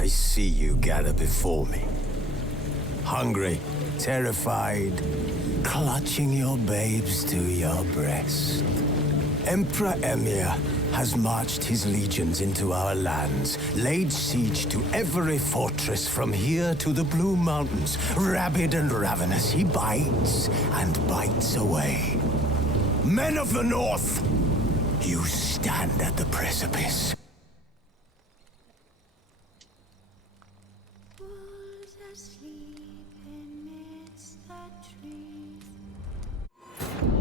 I see you gather before me. Hungry, terrified, clutching your babes to your breast. Emperor Emir has marched his legions into our lands, laid siege to every fortress from here to the Blue Mountains. Rabid and ravenous, he bites and bites away. Men of the North, you stand at the precipice.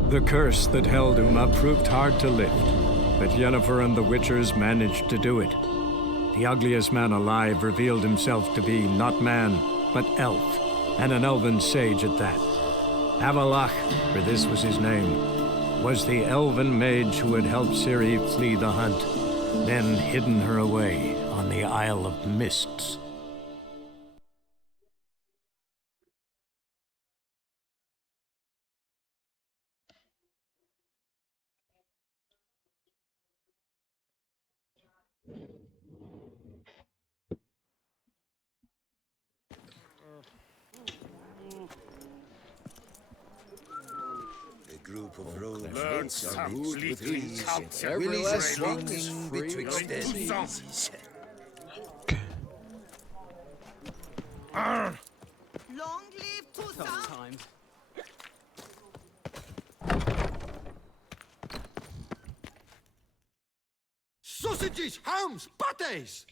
The curse that held Uma proved hard to lift, but Yennefer and the Witchers managed to do it. The ugliest man alive revealed himself to be not man, but elf, and an elven sage at that. Avallac'h, for this was his name, was the elven mage who had helped Ciri flee the hunt, then hidden her away on the Isle of Mists. Group of rogues Learn some sleeping culture. Willie swinging betwixt enemies. Long live Toussaint! Sausages, hams, pates!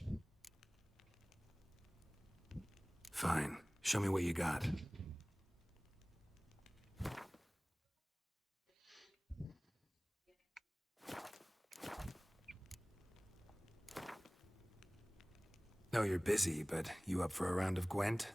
Fine. Show me what you got. Know you're busy, but you up for a round of Gwent?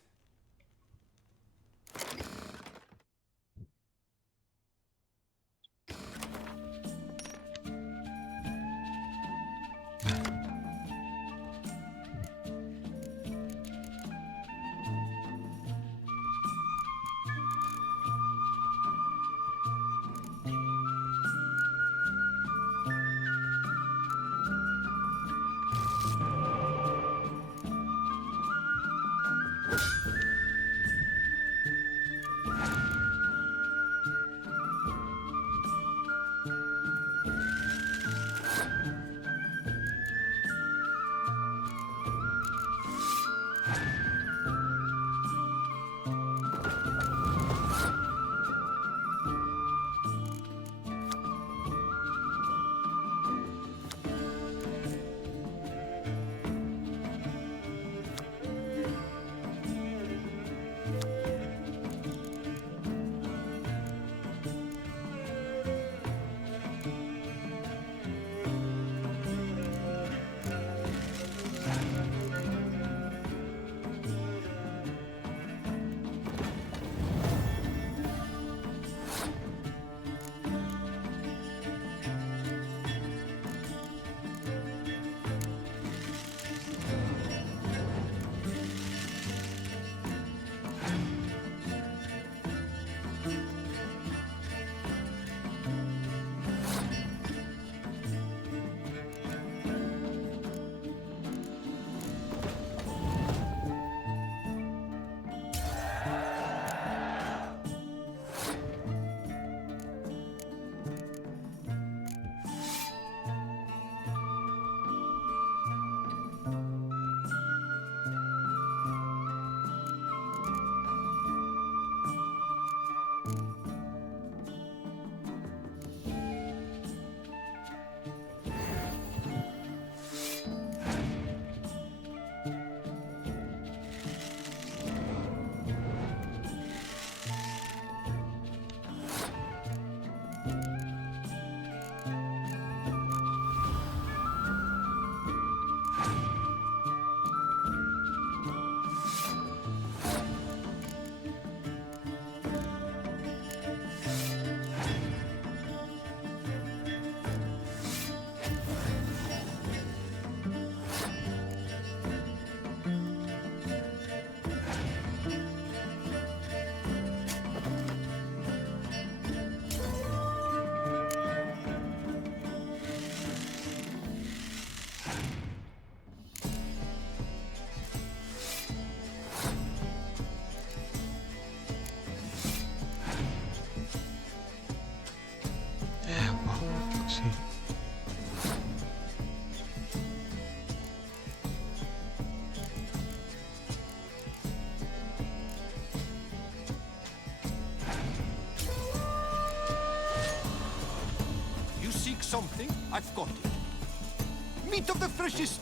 I've got it. Meat of the freshest.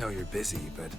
Know you're busy, but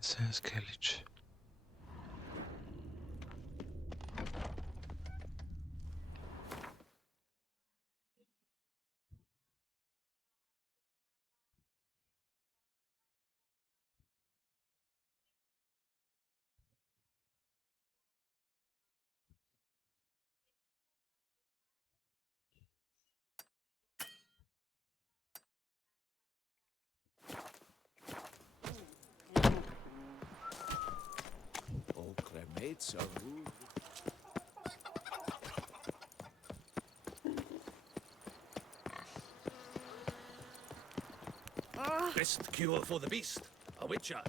Says Kellage. Oh, cremates are rude. Best cure for the beast, a witcher.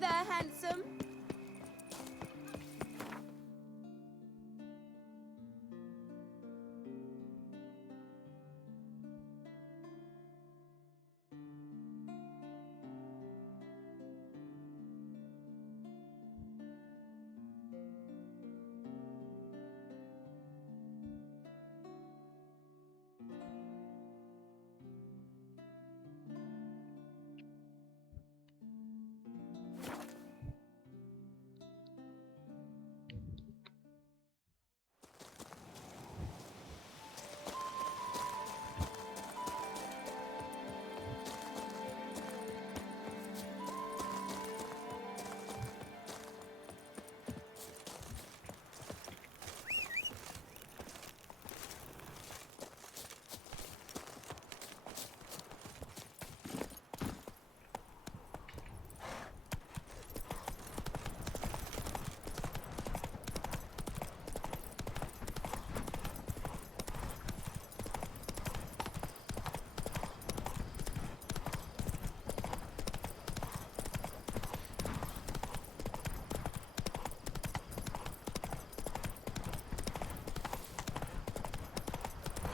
Hey there, handsome.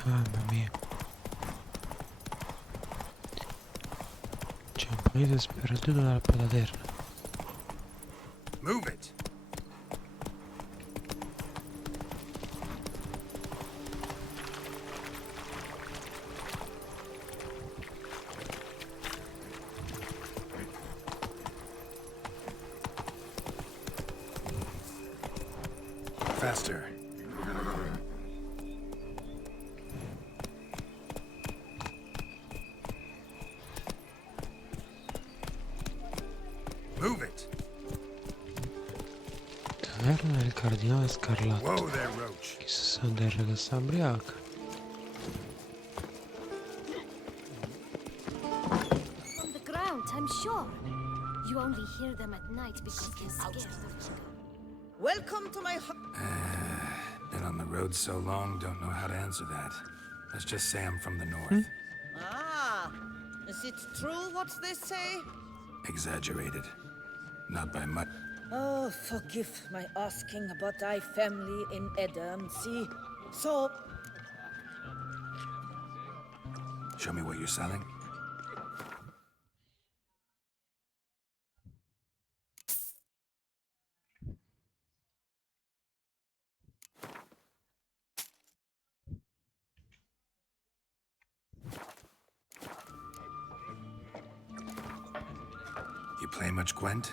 Mamma mia. C'è un paese sperduto dalla terra. Move it! Faster. Move it. Taverna del Cardinale Scarlatto. Whoa there, Roach. Chissà se è un ragazzo ubriaca. On the ground, I'm sure. You only hear them at night because they're scared of Chica. Welcome to my Been on the road so long, don't know how to answer that. Let's just say I'm from the north. Ah, is it true what they say? Exaggerated. Not by much. Oh, forgive my asking about thy family in Edam. See, so Show me what you're selling. You play much Gwent?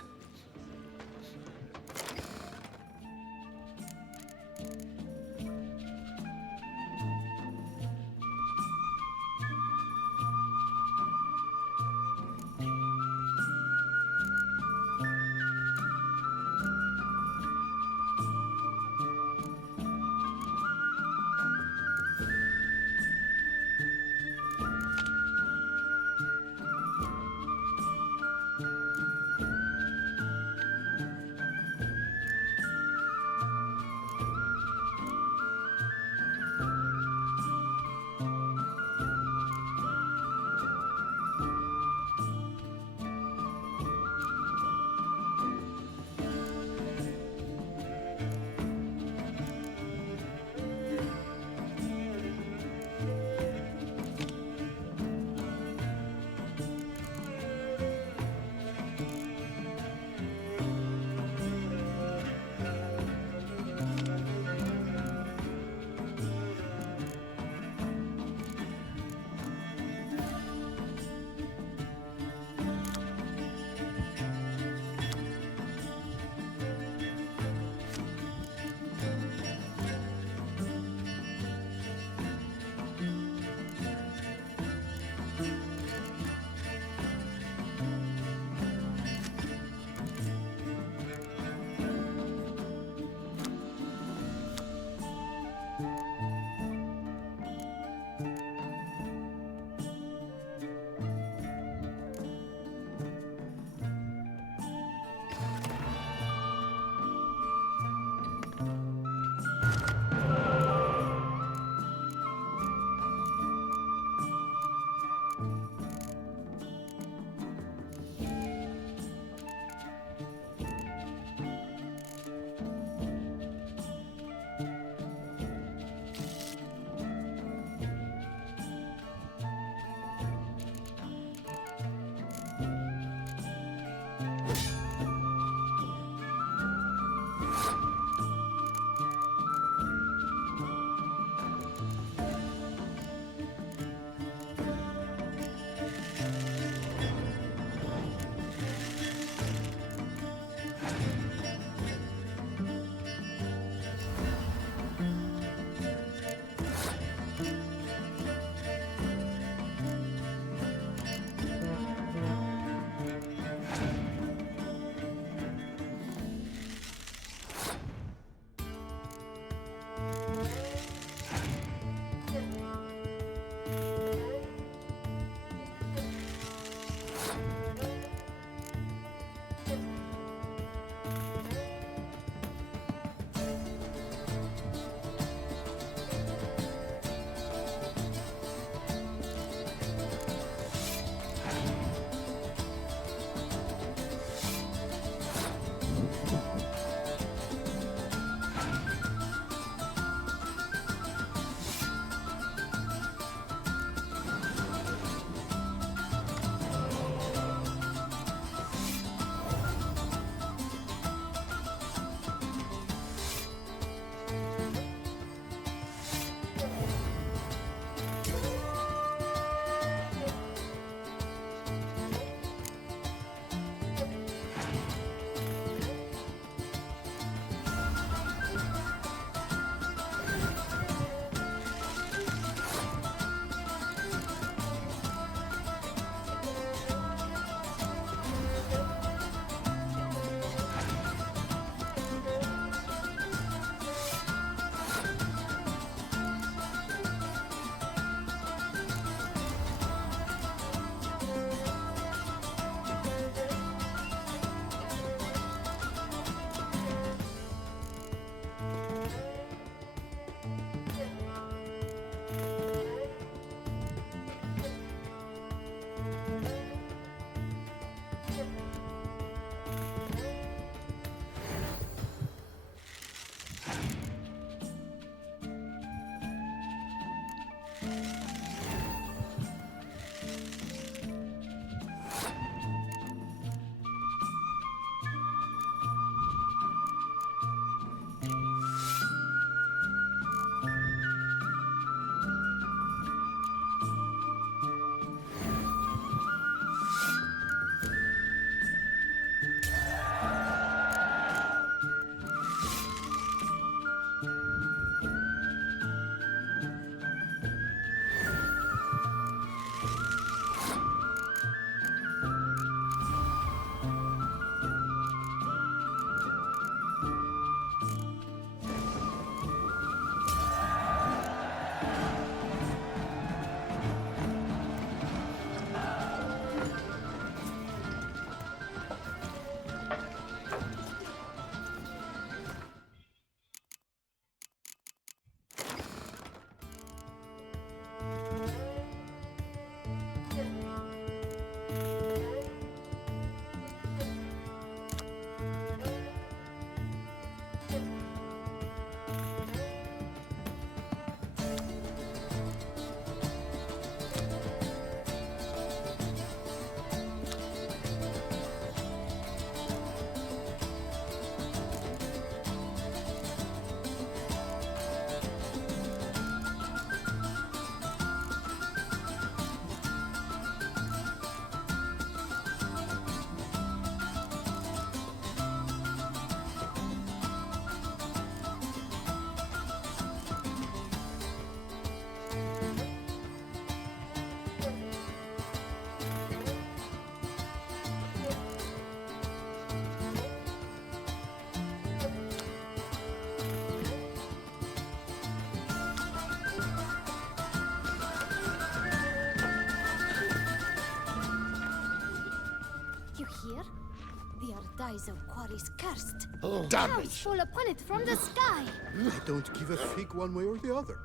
rise of quarries cursed. Oh, Clouds fall upon it from the sky. I don't give a fig one way or the other.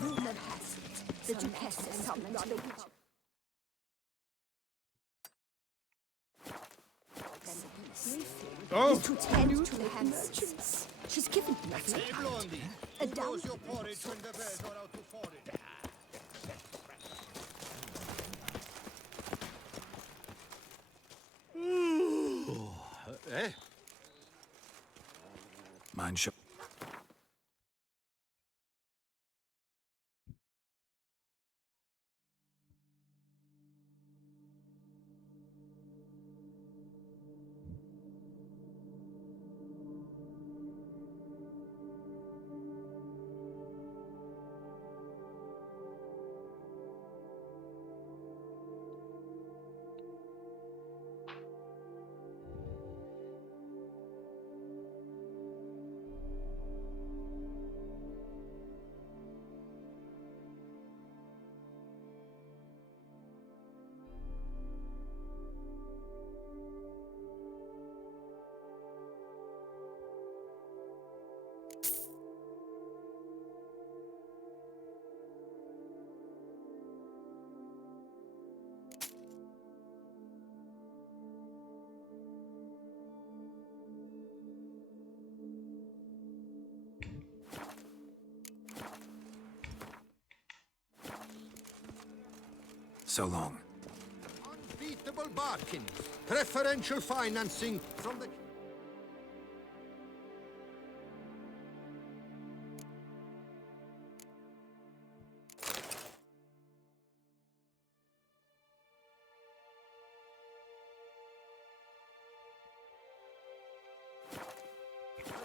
Rumor has it the Duchess has summoned the witch. Oh! To tend to the hamsters. She's given me a down. your porridge when the birds are out to forage. Eh? Mind show. So long. Unbeatable bargains. Preferential financing from the...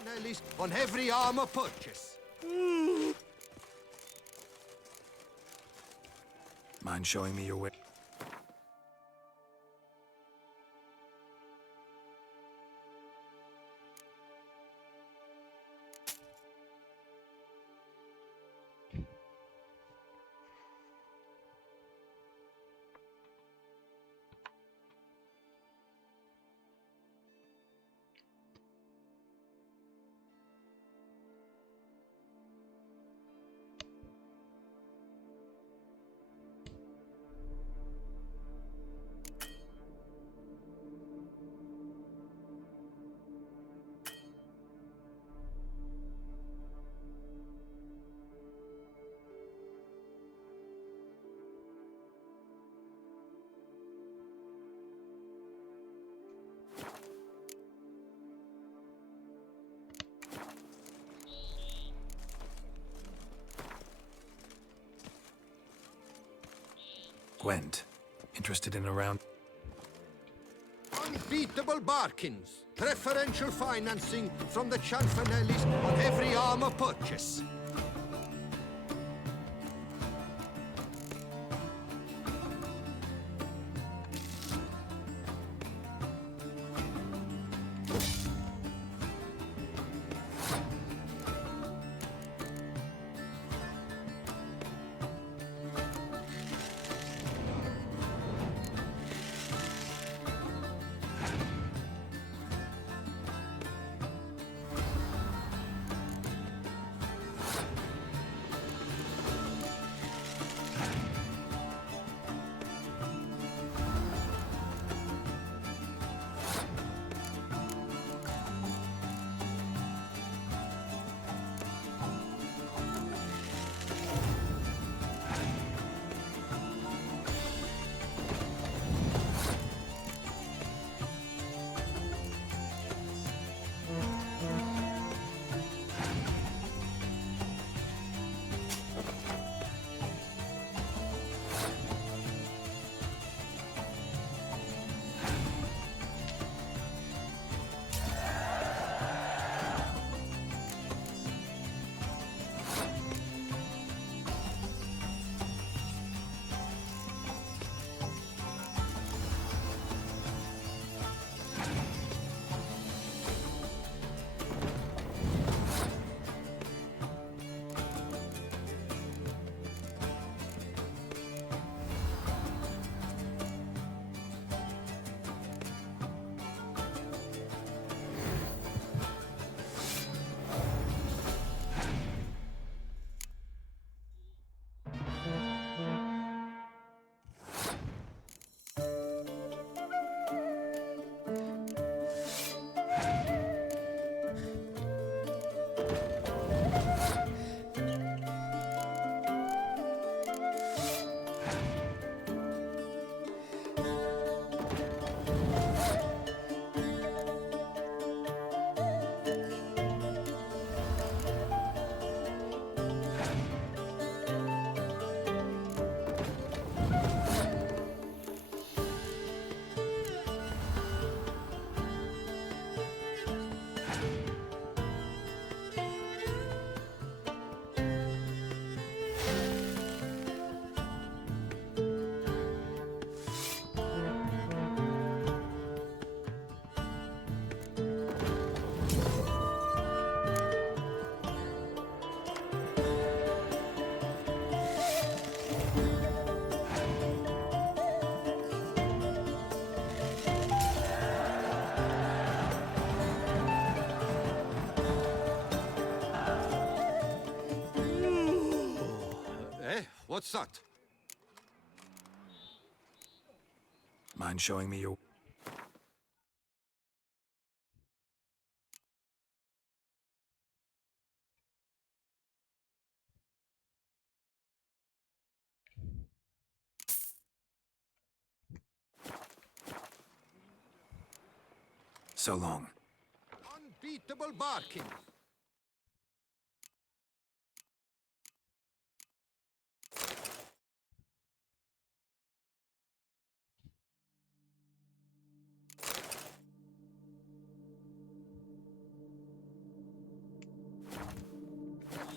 Anellis on every armor purchase. Mind showing me your way? Gwent. Interested in a round? Unbeatable bargains. Preferential financing from the Chanfanellis on every armor purchase. what's that? Mind showing me your... So long. Unbeatable barking.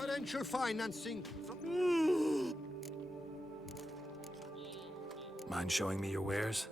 Preferential financing from... Mind showing me your wares?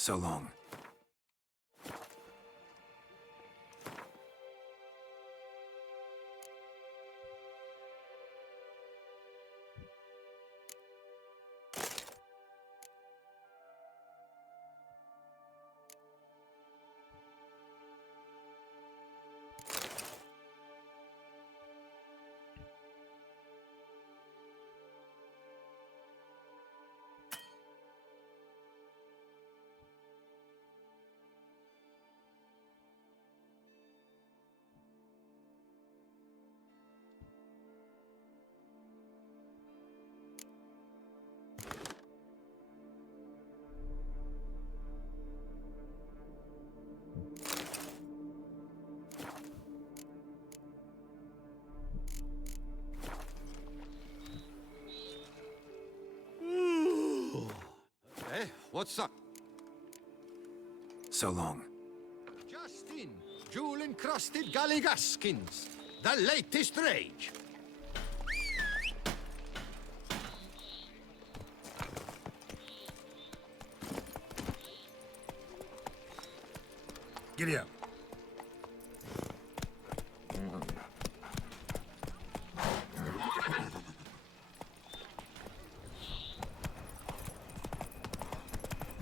So long. What's up? So long. Just in, jewel-encrusted galligaskins. The latest rage. Giddy up.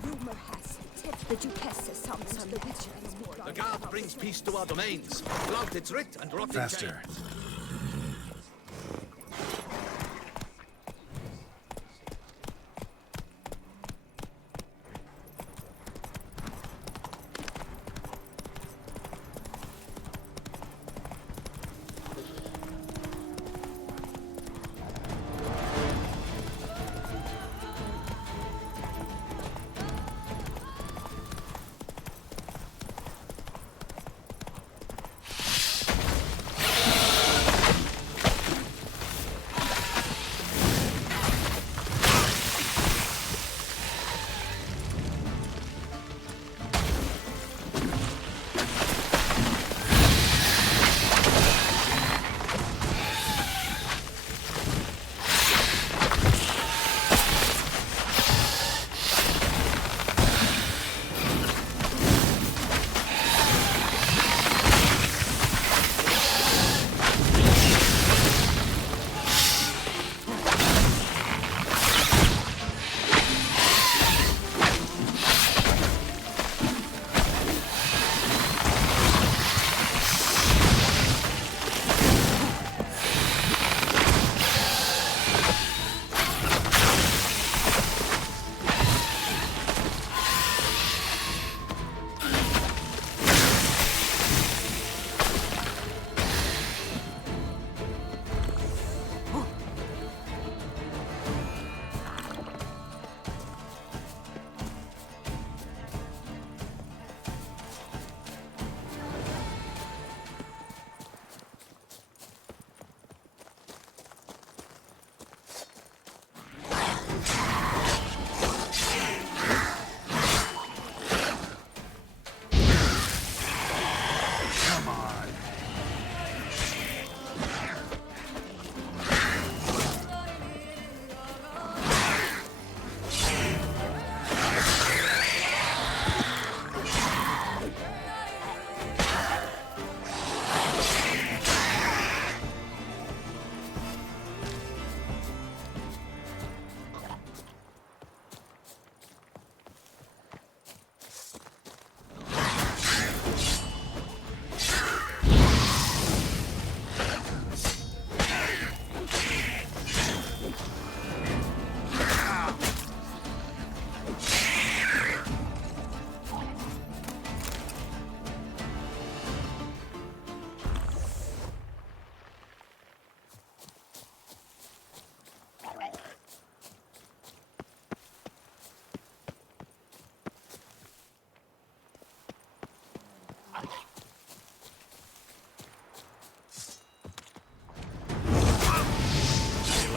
Rumor has it the Duchess summons the Witcher. The guard brings peace to our domains. Flaunt its writ and rot in Faster. chains.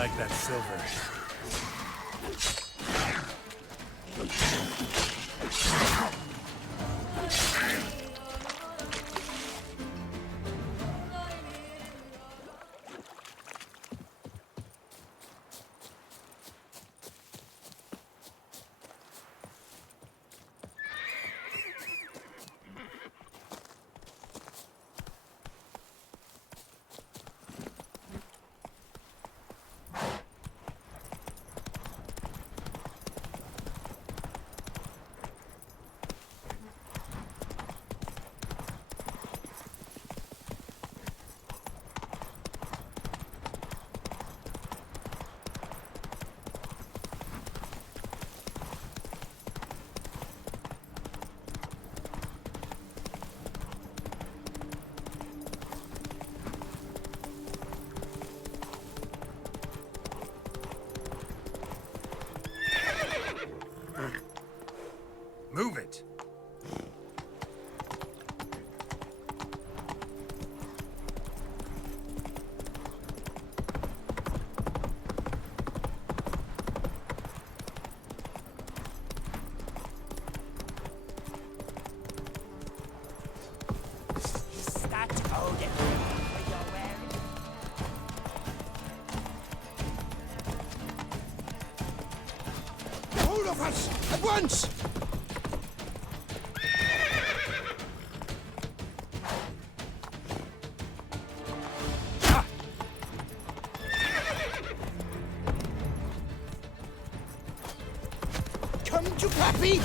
like that silver. Move it! All of us, at once! Come to Pappy!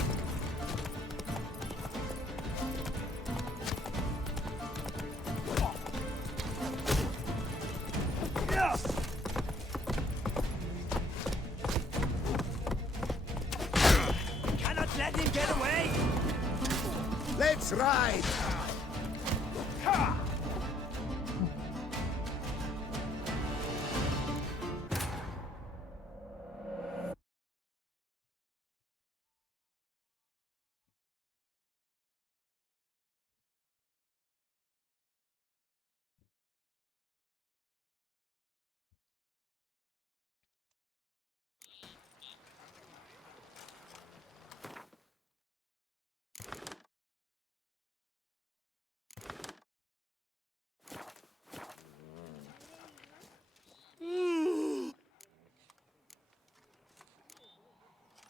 Cannot let him get away! Let's ride!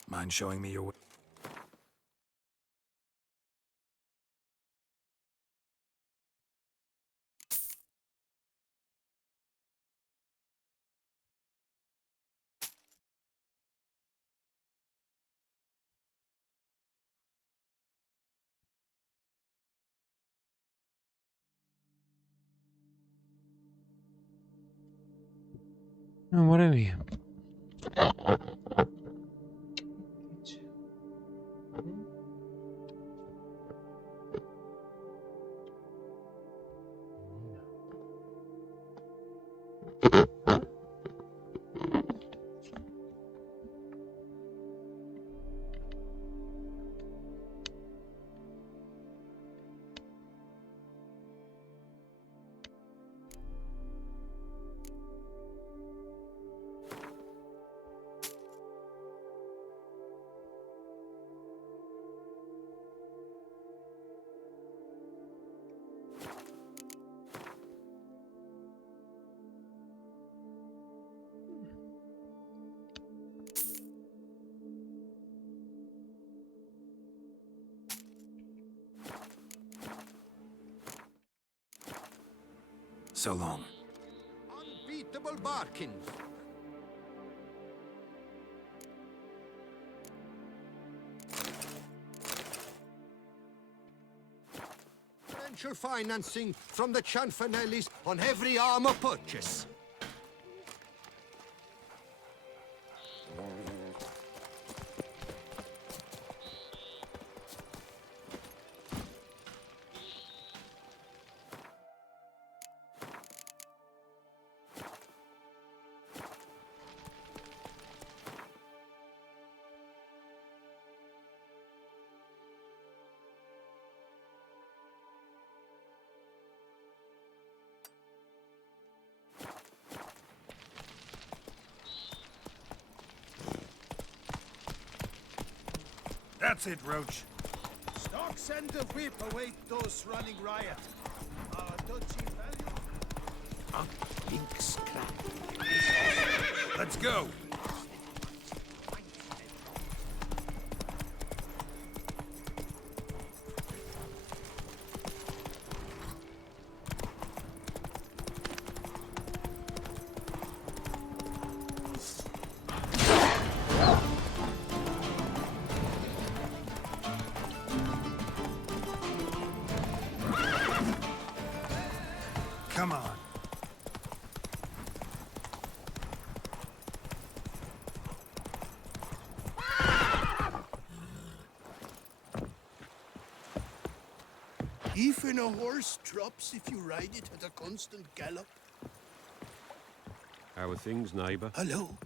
Mind showing me your way? Amore mio. So long. Unbeatable Barkins. Preferential financing from the Cianfanellis on every armor purchase. That's it, Roach. Stocks and the whip await those running riot. Don't you value? Link's crack. Let's go. Come on. Even a horse drops if you ride it at a constant gallop. How are things, neighbor? Hello.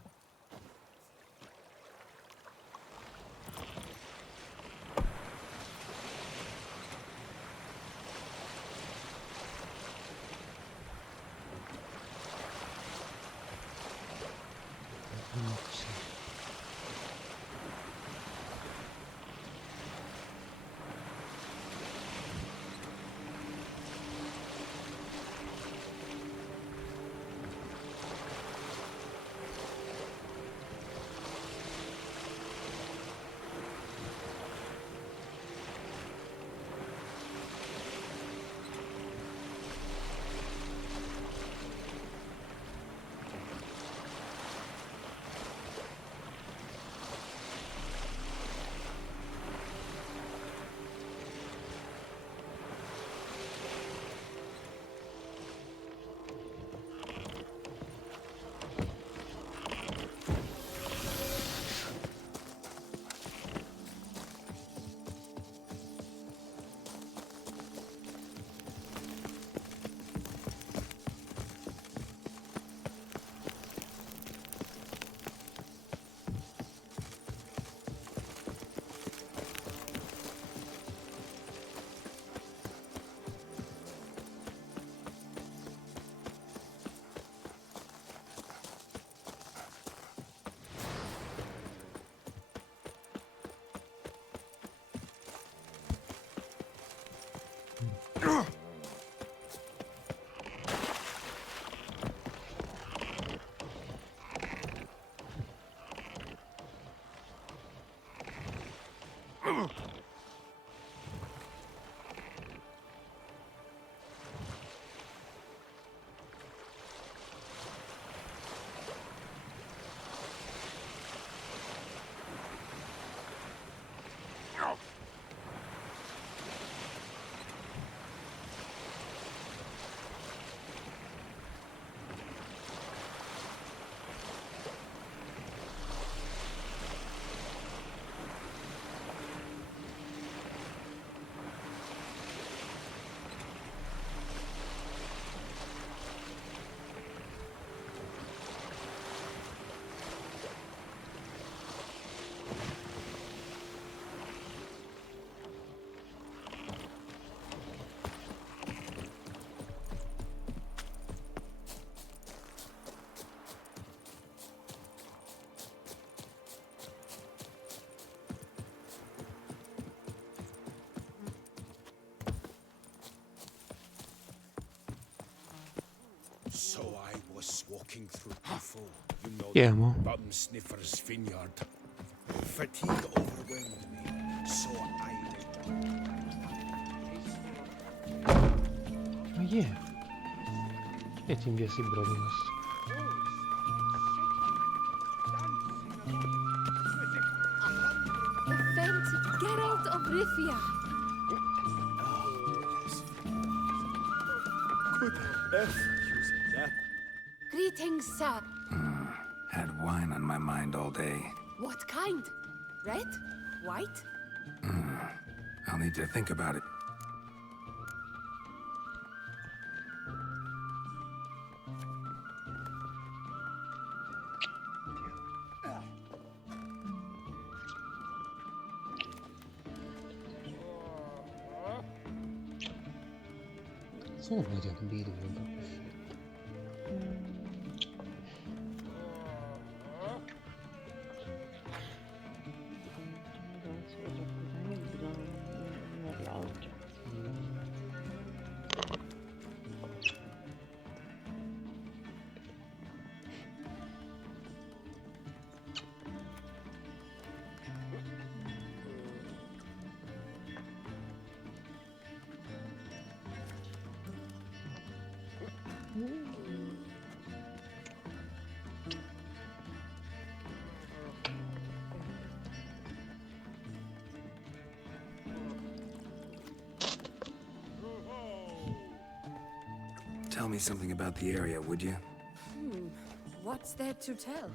So I was walking through Buffalo, you know, Yeah, the well. bum sniffer's vineyard. Fatigue overwhelmed me, so I... Oh yeah. Этим я собралась. The famed Geralt of Rivia. Good F using that. Greetings, sir. Had wine on my mind all day. What kind? Red? White? I'll need to think about it. Sono mangiato bene, guarda. Tell me something about the area, would you? What's there to tell?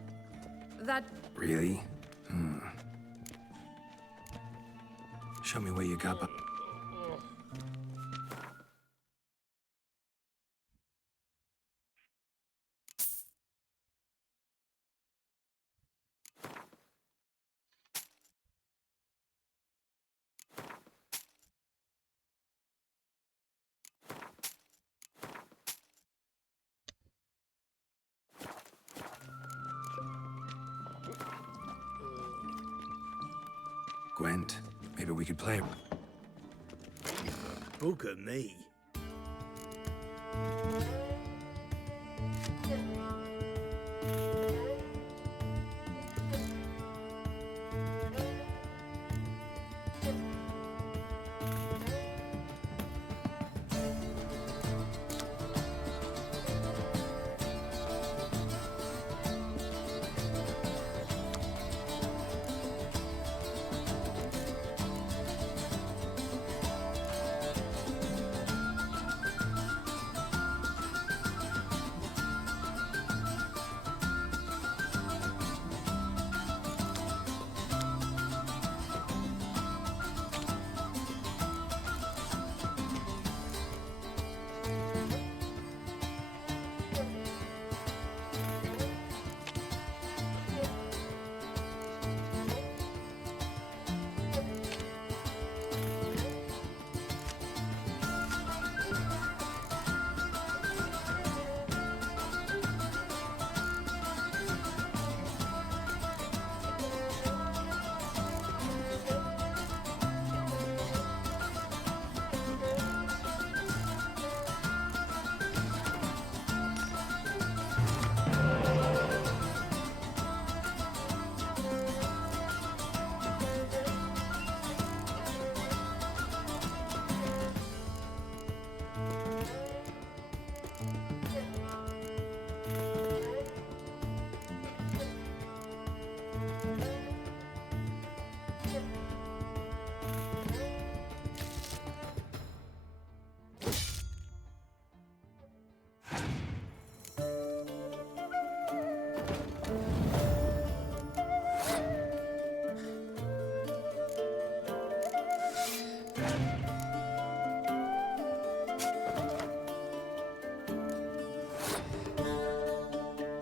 That Really? Show me what you got. Gwent, maybe we could play. Book of me.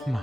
Ma.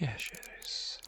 Geçeriz.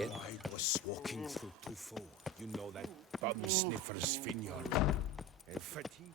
I was walking through Tufo. You know that bum sniffer's vineyard. And fatigue.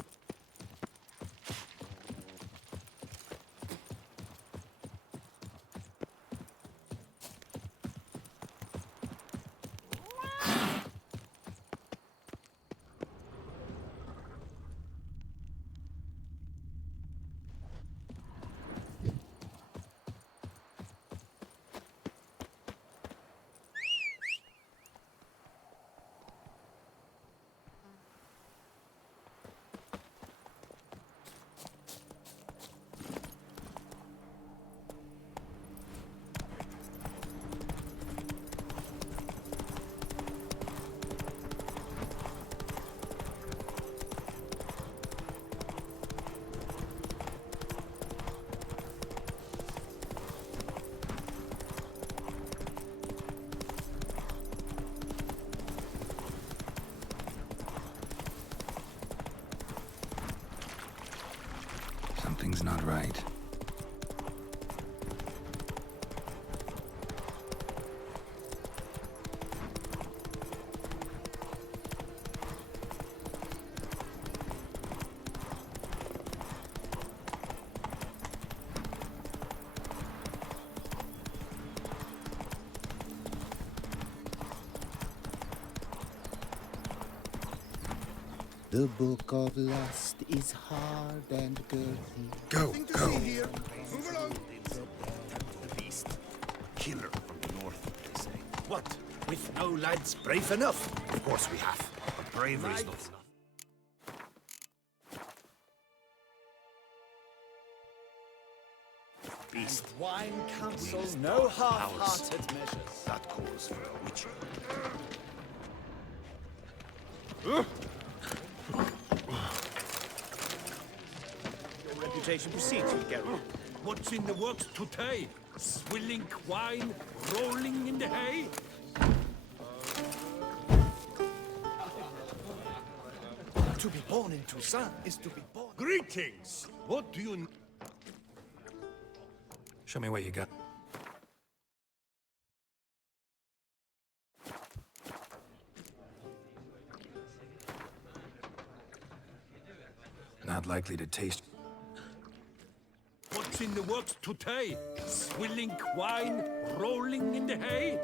Something's not right. The book of lust is hard and girthy. Go, go. Here. Move along. The beast. Killer from the north, they say. What? We've no lads brave enough? Of course we have. But bravery's not enough. Beast. Wine counsels no half-hearted measures. That calls for a witcher. Your reputation precedes you, Geralt. What's in the works today? Swilling wine, rolling in the hay? To be born in Toussaint is to be born. Greetings! What do you... Show me what you got. Not likely to taste. What's in the works today? Swilling wine, rolling in the hay?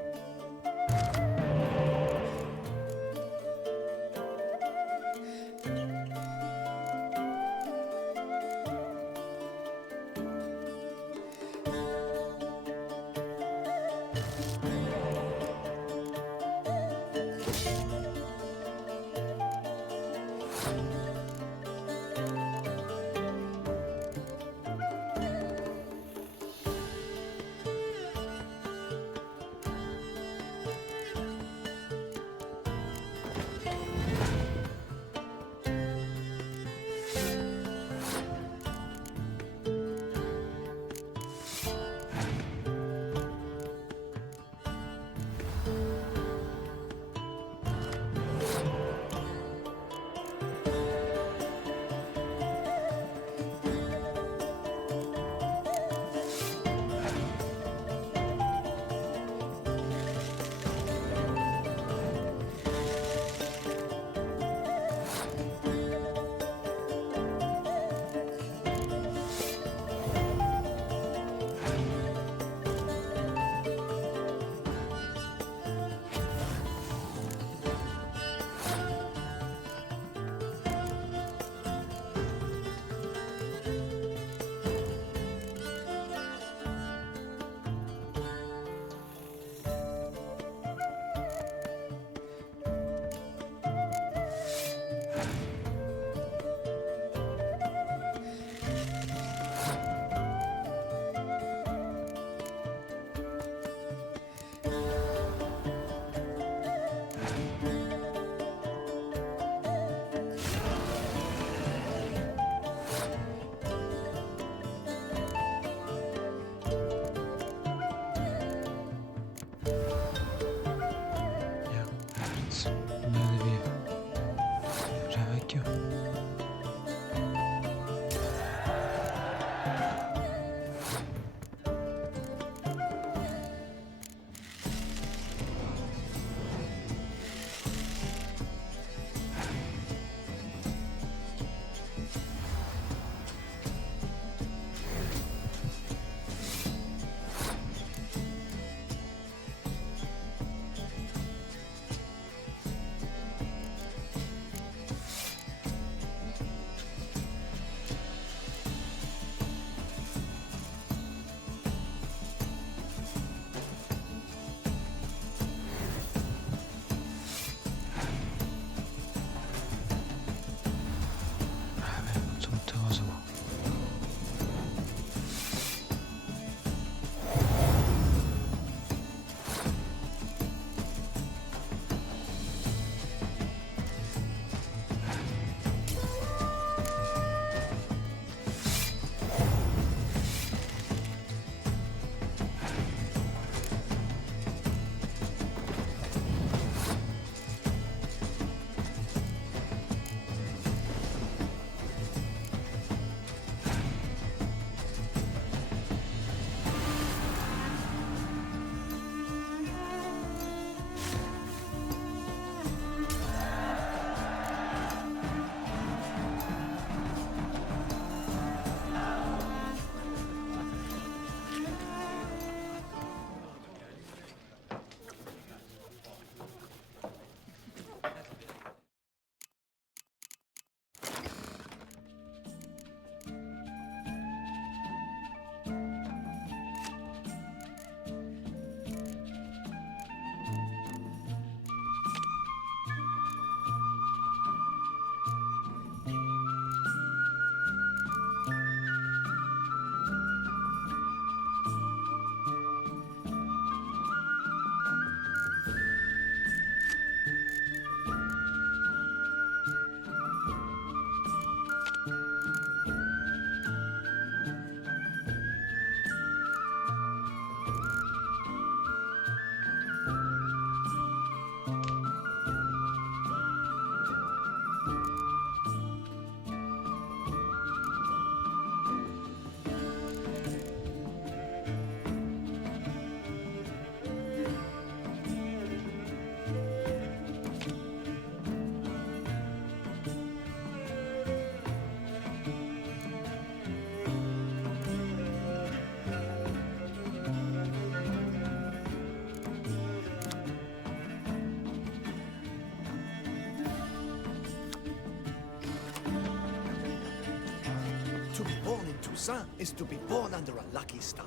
Toussaint is to be born under a lucky star.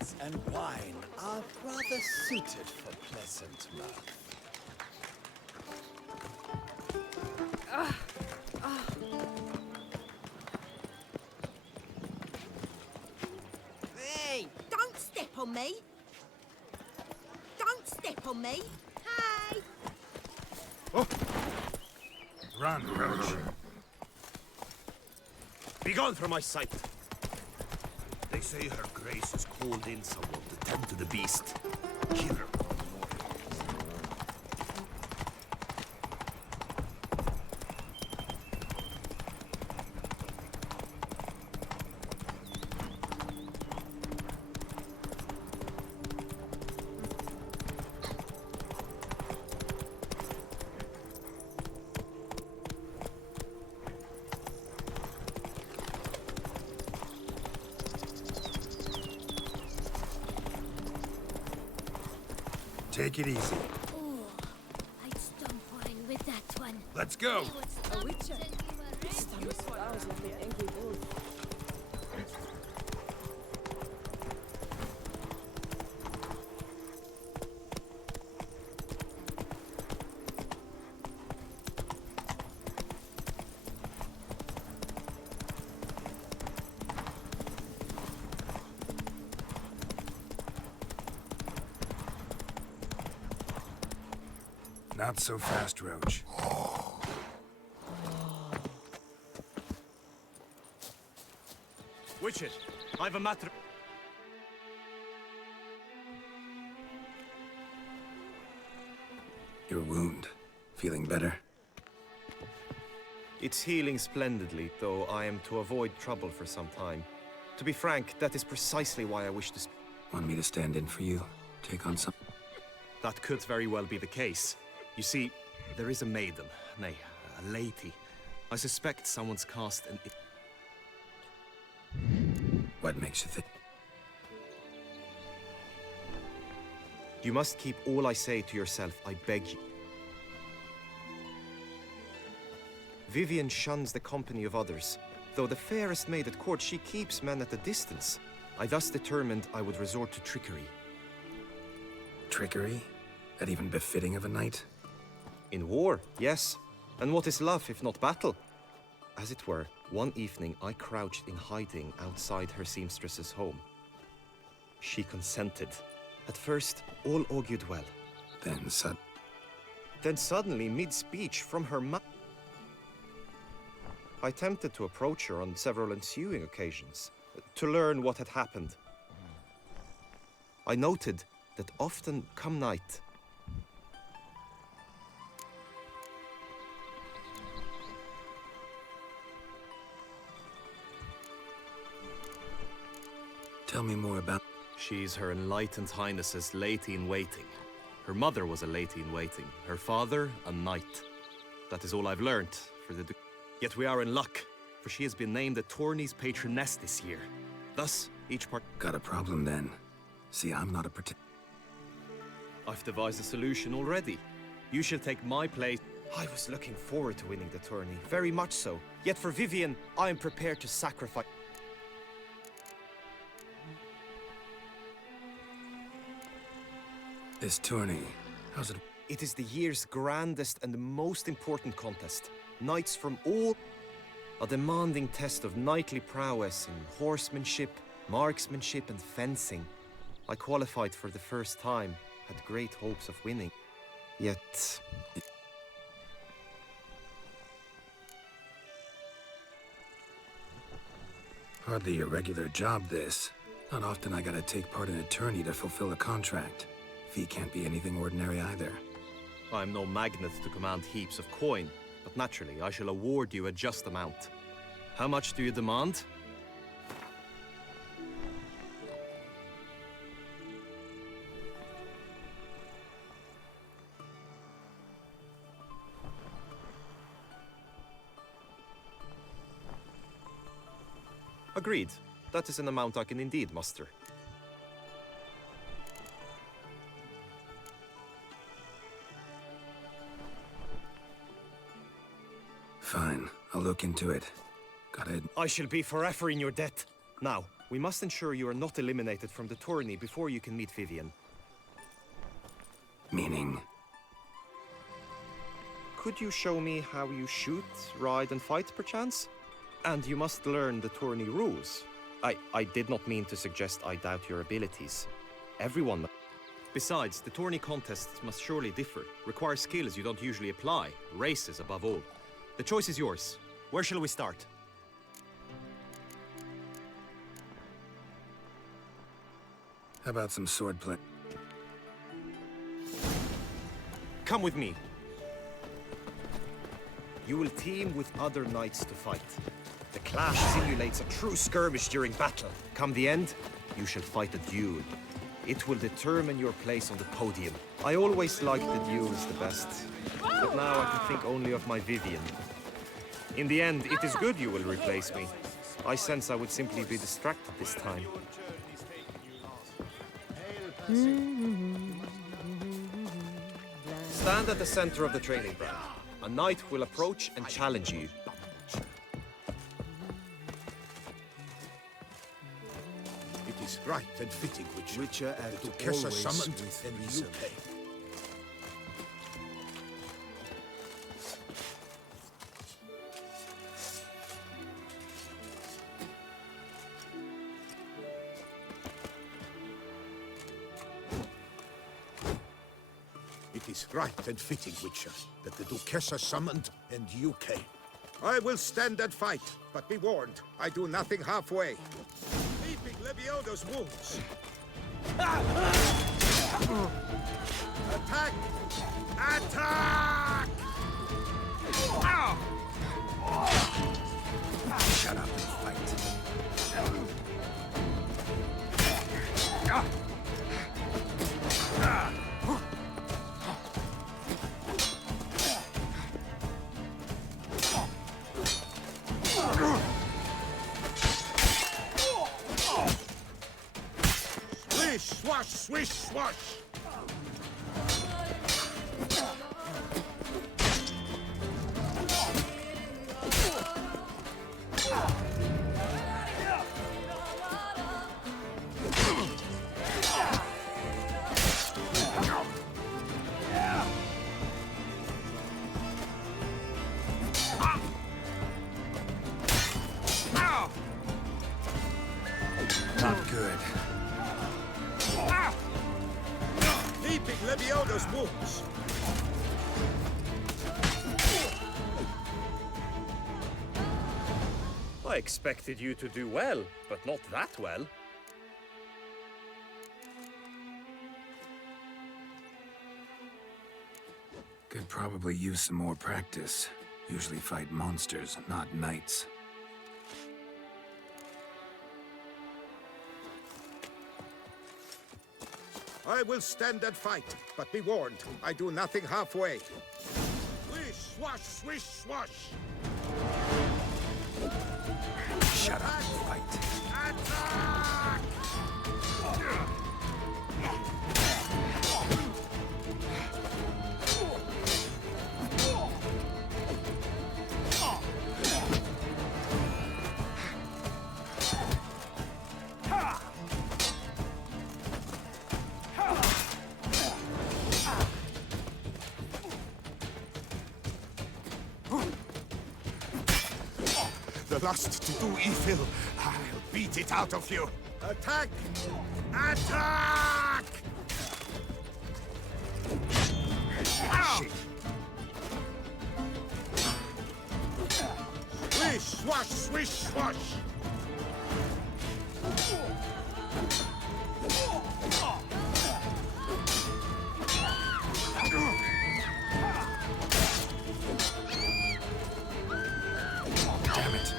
Spirits and wine are rather suited for pleasant mirth. Hey, don't step on me! Don't step on me! Hi! Run, Roach. Be gone from my sight! They say her grace has called in someone to tend to the beast. Kill her. Take it easy. Oh, I'd stomp wine with that one. Let's go. A witcher. Not so fast, Roach. Witches, I've a matter. Your wound. Feeling better? It's healing splendidly, though I am to avoid trouble for some time. To be frank, that is precisely why I wish to Want me to stand in for you? Take on some... That could very well be the case. You see, there is a maiden, nay, a lady. I suspect someone's cast an... What makes you think? You must keep all I say to yourself, I beg you. Vivian shuns the company of others. Though the fairest maid at court, she keeps men at a distance. I thus determined I would resort to trickery. Trickery? That even befitting of a knight? In war, yes. And what is love if not battle? As it were, one evening I crouched in hiding outside her seamstress's home. She consented. At first, all augured well. Then suddenly, mid-speech, from her mouth... I attempted to approach her on several ensuing occasions, to learn what had happened. I noted that often come night, Tell me more about... She's Her Enlightened Highness's lady-in-waiting. Her mother was a lady-in-waiting. Her father, a knight. That is all I've learnt for the... Yet we are in luck, for she has been named the tourney's patroness this year. Thus, each part... Got a problem then. See, I'm not a I've devised a solution already. You shall take my place. I was looking forward to winning the tourney, very much so. Yet for Vivian, I am prepared to sacrifice... This tourney, how's it... It is the year's grandest and most important contest. Knights from all... A demanding test of knightly prowess in horsemanship, marksmanship and fencing. I qualified for the first time, had great hopes of winning. Yet... Hardly a regular job, this. Not often I gotta take part in a tourney to fulfill a contract. Fee can't be anything ordinary either. I'm no magnet to command heaps of coin, but naturally I shall award you a just amount. How much do you demand? Agreed. That is an amount I can indeed muster. Fine, I'll look into it. I shall be forever in your debt. Now, we must ensure you are not eliminated from the tourney before you can meet Vivian. Meaning? Could you show me how you shoot, ride, and fight, perchance? And you must learn the tourney rules. I did not mean to suggest I doubt your abilities. Everyone must. Besides, the tourney contests must surely differ, require skills you don't usually apply, races above all. The choice is yours. Where shall we start? How about some swordplay? Come with me. You will team with other knights to fight. The clash simulates a true skirmish during battle. Come the end, you shall fight a duel. It will determine your place on the podium. I always liked the duels the best, but now I can think only of my Vivian. In the end, it is good you will replace me. I sense I would simply be distracted this time. Stand at the center of the training ground. A knight will approach and challenge you. It is right and fitting Witcher and the Duchessa summoned in the UK. It is right and fitting, Witcher, that the Duchessa summoned in the UK. I will stand and fight, but be warned, I do nothing halfway. Leaping Lebioda's wounds. Attack! Attack! Shut up and fight. Swish, swash, swish, swash! Not good. Leaping Lebioda's wounds. I expected you to do well, but not that well. Could probably use some more practice. Usually fight monsters, not knights. I will stand and fight, but be warned, I do nothing halfway. Swish, swash, swish, swash! Shut up and fight. Attack! The lust to do evil, I'll beat it out of you. Attack! Attack! Shit. Swish, swash, swish, swash! Damn it.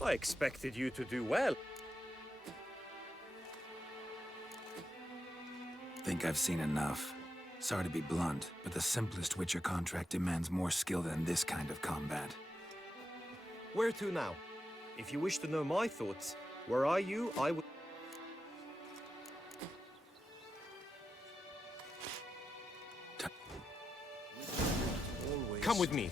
I expected you to do well. Think I've seen enough. Sorry to be blunt, but the simplest Witcher contract demands more skill than this kind of combat. Where to now? If you wish to know my thoughts, were I you, I would... Come with me.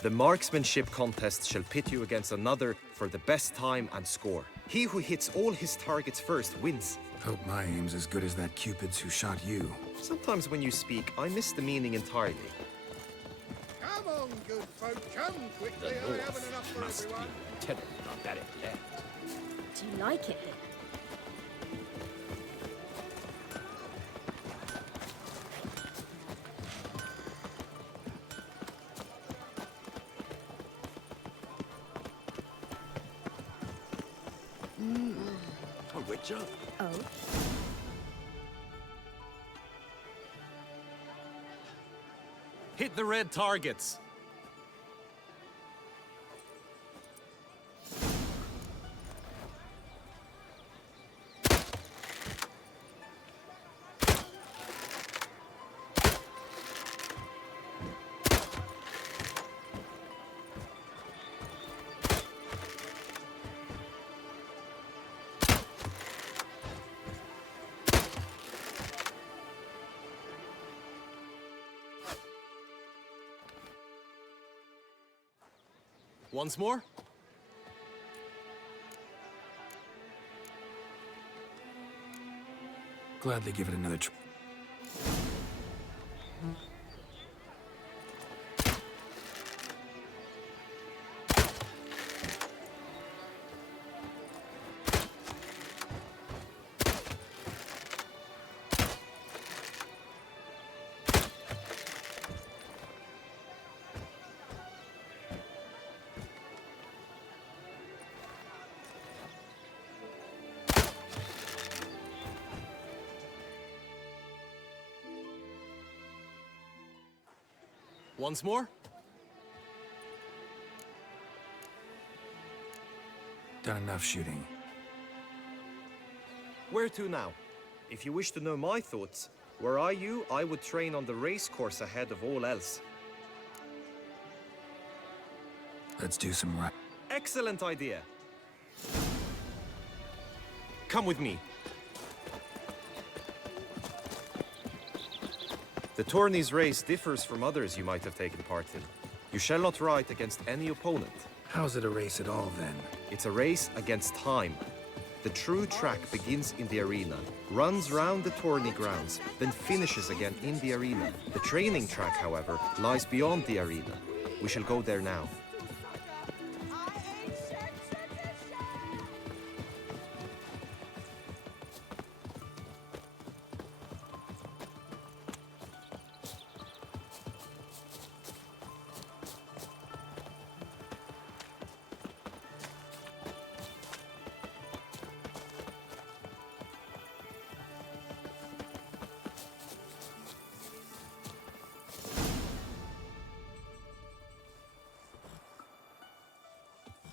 The marksmanship contest shall pit you against another for the best time and score. He who hits all his targets first wins. Hope my aim's as good as that Cupid's who shot you. Sometimes when you speak, I miss the meaning entirely. Come on, good folk, come quickly. I haven't enough for everyone. Terrible barbaric land. Do you like it? A witcher? Oh? Hit the red targets. Once more? Gladly give it another try. Once more? Done enough shooting. Where to now? If you wish to know my thoughts, were I you, I would train on the race course ahead of all else. Let's do some right. Excellent idea. Come with me. The tourney's race differs from others you might have taken part in. You shall not ride against any opponent. How's it a race at all, then? It's a race against time. The true track begins in the arena, runs round the tourney grounds, then finishes again in the arena. The training track, however, lies beyond the arena. We shall go there now.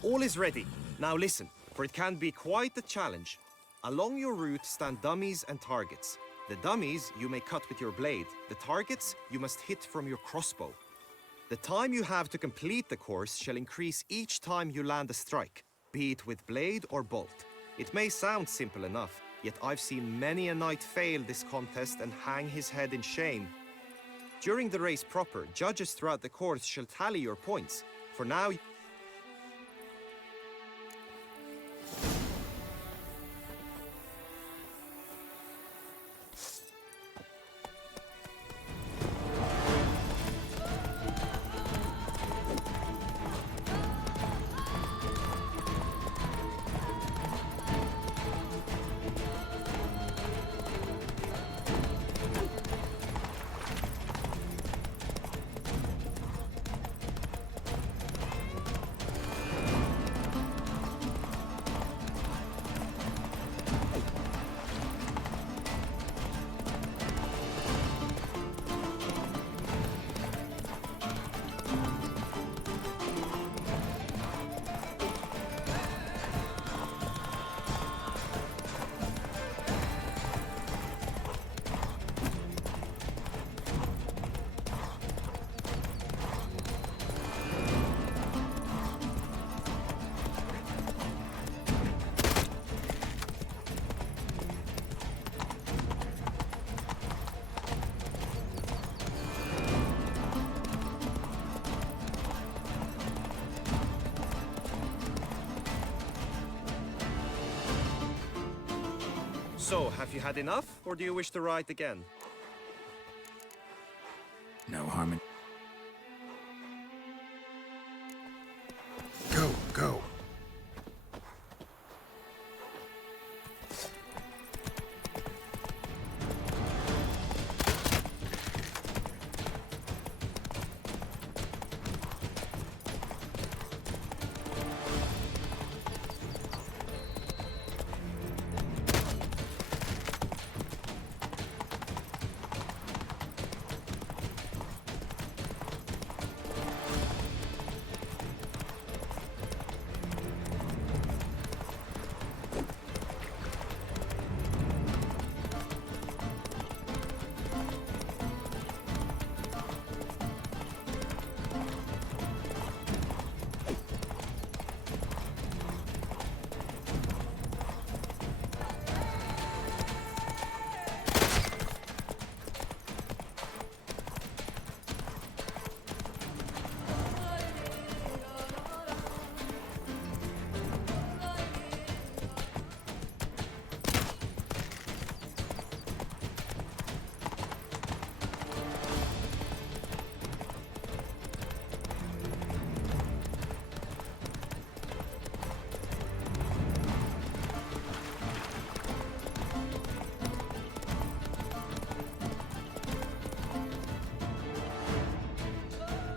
All is ready. Now listen, for it can be quite a challenge. Along your route stand dummies and targets. The dummies you may cut with your blade. The targets you must hit from your crossbow. The time you have to complete the course shall increase each time you land a strike, be it with blade or bolt. It may sound simple enough, yet I've seen many a knight fail this contest and hang his head in shame. During the race proper, judges throughout the course shall tally your points. For now, So, have you had enough, or do you wish to write again? No harm in... Go, go.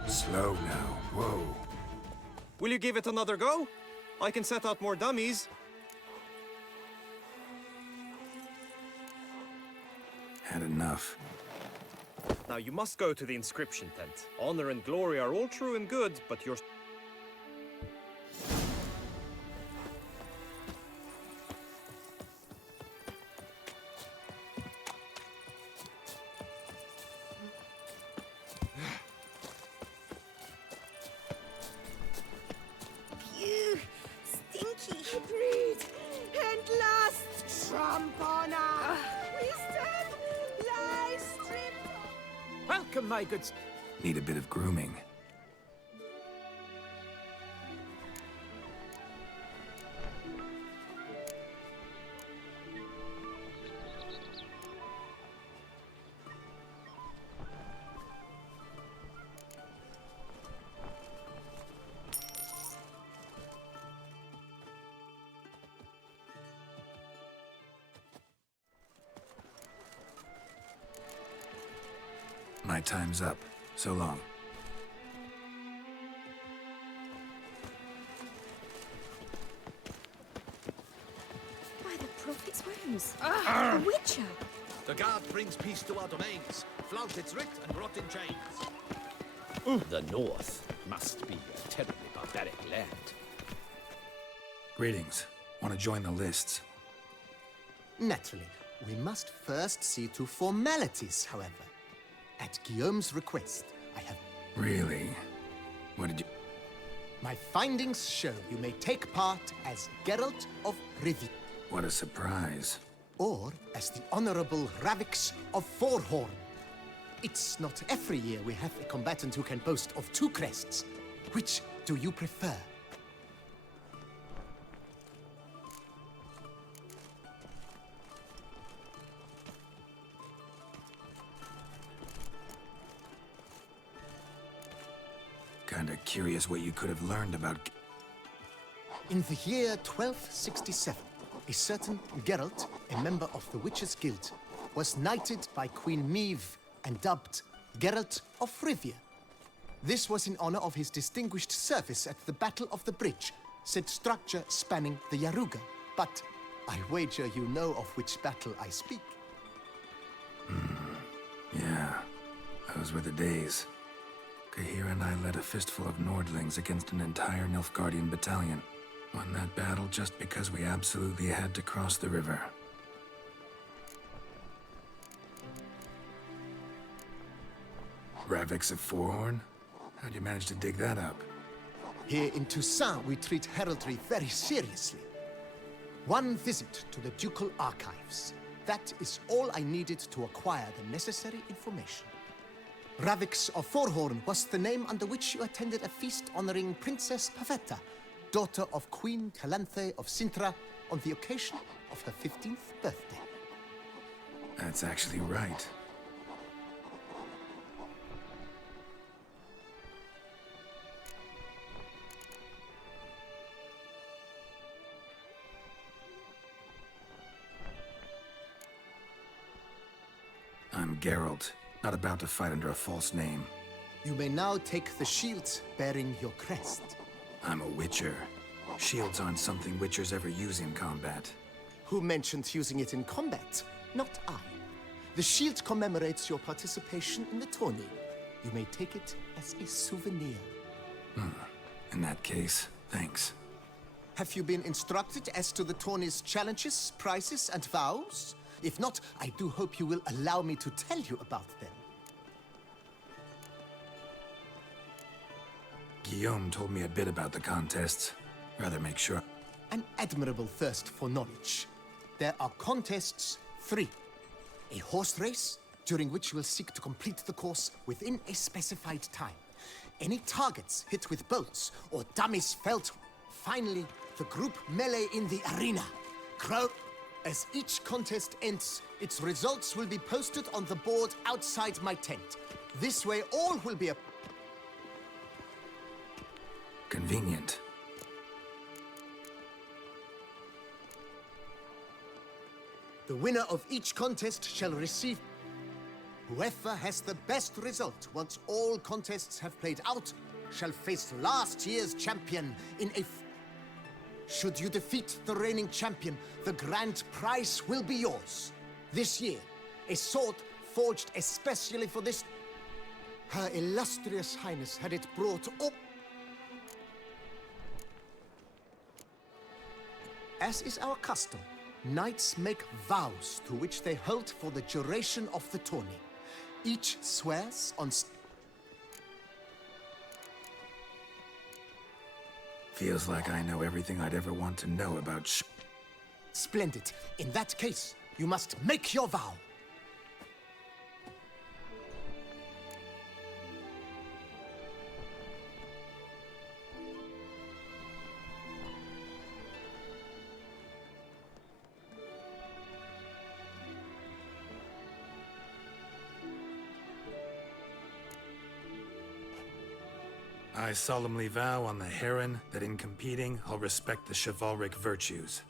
Slow now. Whoa. Will you give it another go? I can set out more dummies. Had enough. Now you must go to the inscription tent. Honor and glory are all true and good, but your... Phew! Stinky! Breed! And last tramp on us! We stand, lie, strip! Welcome, my good... Need a bit of grooming. My time's up. So long. By the Prophet's wounds. A witcher! The guard brings peace to our domains. Flout its writ and rot in chains. The North must be a terribly barbaric land. Greetings. Want to join the lists? Naturally. We must first see to formalities, however. At Guillaume's request, I have... Really? What did you... My findings show you may take part as Geralt of Rivia. What a surprise. Or as the Honorable Ravix of Forhorn. It's not every year we have a combatant who can boast of 2 crests. Which do you prefer? Kinda curious what you could have learned about... In the year 1267, a certain Geralt, a member of the Witches' Guild, was knighted by Queen Meve and dubbed Geralt of Rivia. This was in honor of his distinguished service at the Battle of the Bridge, said structure spanning the Yaruga. But I wager you know of which battle I speak. Yeah, those were the days. Kahir and I led a fistful of Nordlings against an entire Nilfgaardian battalion. Won that battle just because we absolutely had to cross the river. Ravix of Forhorn? How'd you manage to dig that up? Here in Toussaint, we treat heraldry very seriously. One visit to the Ducal Archives. That is all I needed to acquire the necessary information. Ravix of Forhorn was the name under which you attended a feast honoring Princess Pavetta, daughter of Queen Calanthe of Sintra, on the occasion of her 15th birthday. That's actually right. I'm Geralt, not about to fight under a false name. You may now take the shield bearing your crest. I'm a Witcher. Shields aren't something Witchers ever use in combat. Who mentioned using it in combat? Not I. The shield commemorates your participation in the tourney. You may take it as a souvenir. In that case, thanks. Have you been instructed as to the tourney's challenges, prizes, and vows? If not, I do hope you will allow me to tell you about them. Guillaume told me a bit about the contests. Rather make sure. An admirable thirst for knowledge. There are contests 3. A horse race, during which you will seek to complete the course within a specified time. Any targets hit with bolts or dummies felt. Finally, the group melee in the arena. As each contest ends, its results will be posted on the board outside my tent. This way, all will be convenient. The winner of each contest shall receive. Whoever has the best result once all contests have played out shall face last year's champion in a. Should you defeat the reigning champion, the grand prize will be yours. This year, a sword forged especially for this. Her illustrious highness had it brought up. As is our custom, knights make vows to which they hold for the duration of the tourney. Each swears on. Feels like I know everything I'd ever want to know about Splendid. In that case, you must make your vow. I solemnly vow on the Heron that in competing, I'll respect the chivalric virtues.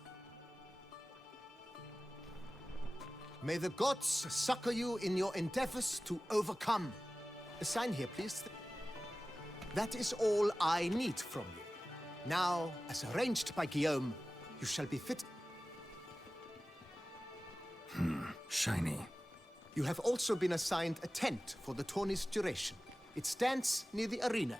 May the gods succor you in your endeavors to overcome. Sign here, please. That is all I need from you. Now, as arranged by Guillaume, you shall be fit. Shiny. You have also been assigned a tent for the tourney's duration. It stands near the arena.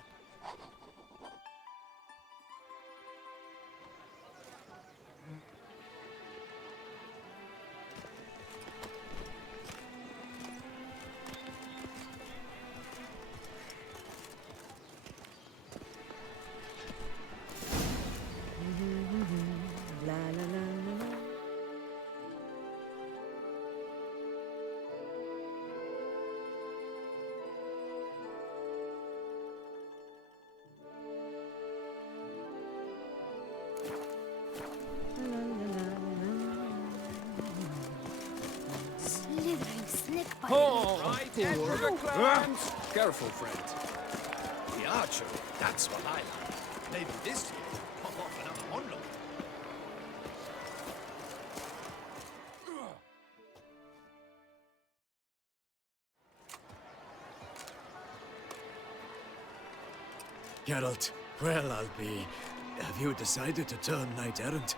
Careful, friend. The archer, that's what I like. Maybe this year, pop off another monologue. Geralt, well, I'll be. Have you decided to turn knight-errant?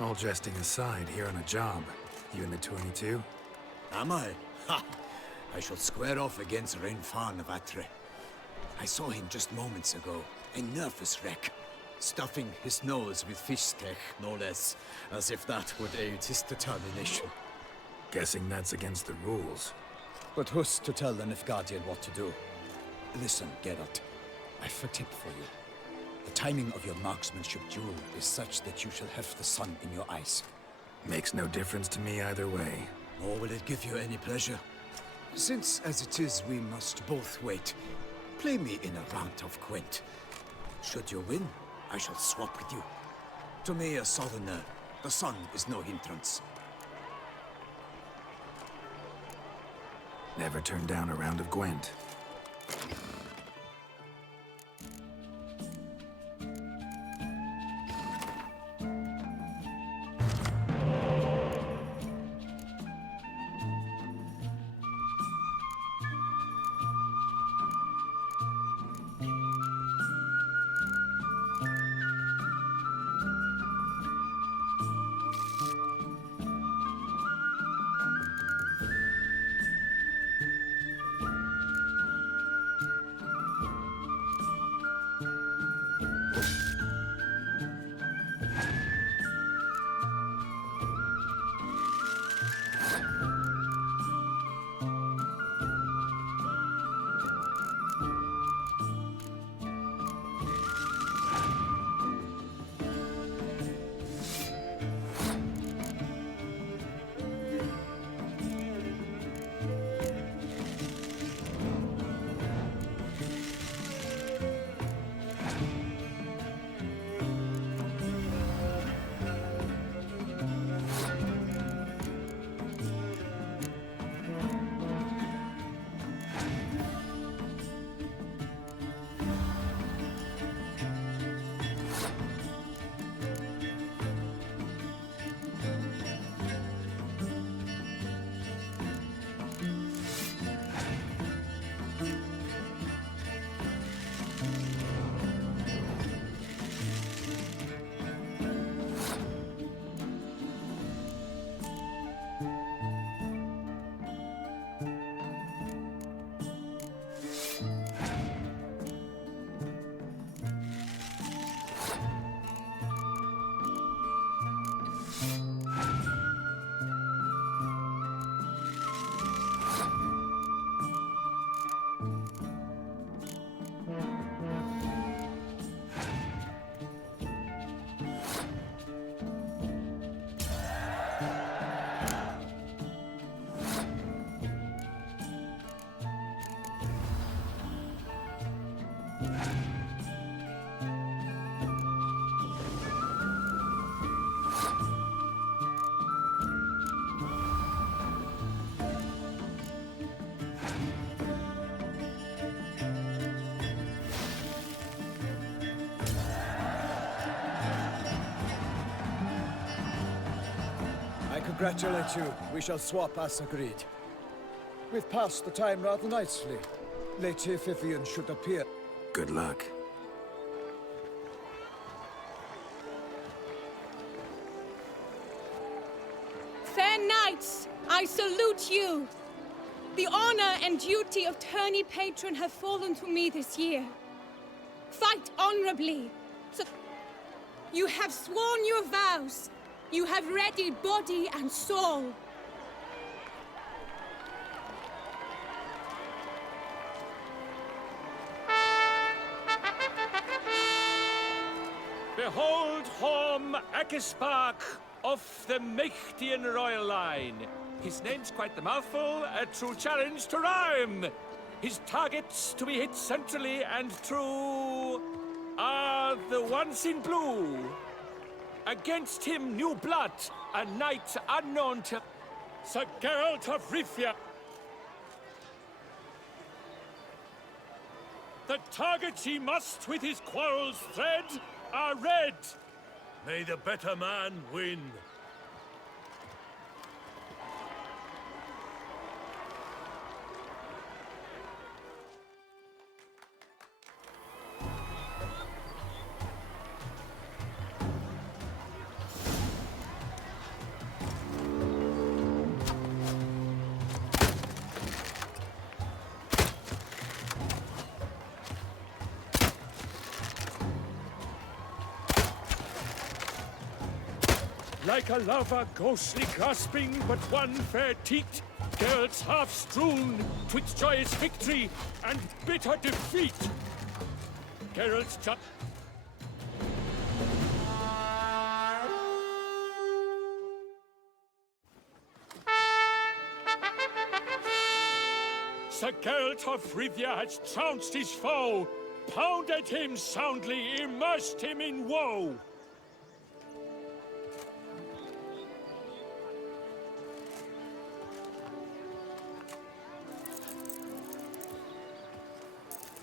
All jesting aside, here on a job. You in the 22? Am I? Ha! I shall square off against Renfan of Atre. I saw him just moments ago, a nervous wreck, stuffing his nose with fish steak, no less, as if that would aid his determination. Guessing that's against the rules. But who's to tell the Nilfgaardian what to do? Listen, Geralt, I've a tip for you. The timing of your marksmanship duel is such that you shall have the sun in your eyes. Makes no difference to me either way. Nor will it give you any pleasure. Since, as it is, we must both wait, play me in a round of Gwent. Should you win, I shall swap with you. To me, a southerner, The sun is no hindrance. Never turned down a round of Gwent. I congratulate you. We shall swap as agreed. We've passed the time rather nicely. Lady Vivian should appear. Good luck. Fair knights, I salute you. The honor and duty of tourney patron have fallen to me this year. Fight honorably. So you have sworn your vows. You have readied body and soul. Behold Horm Akispark of the Mechthian royal line. His name's quite the mouthful, a true challenge to rhyme. His targets to be hit centrally and true are the ones in blue. Against him, new blood, a knight unknown to Sir Geralt of Rivia. The targets he must with his quarrels thread are red. May the better man win. Like a lover ghostly grasping but one fair teat, Geralt's half strewn twixt joyous victory and bitter defeat. Geralt's just Sir Geralt of Rivia has trounced his foe, pounded him soundly, immersed him in woe.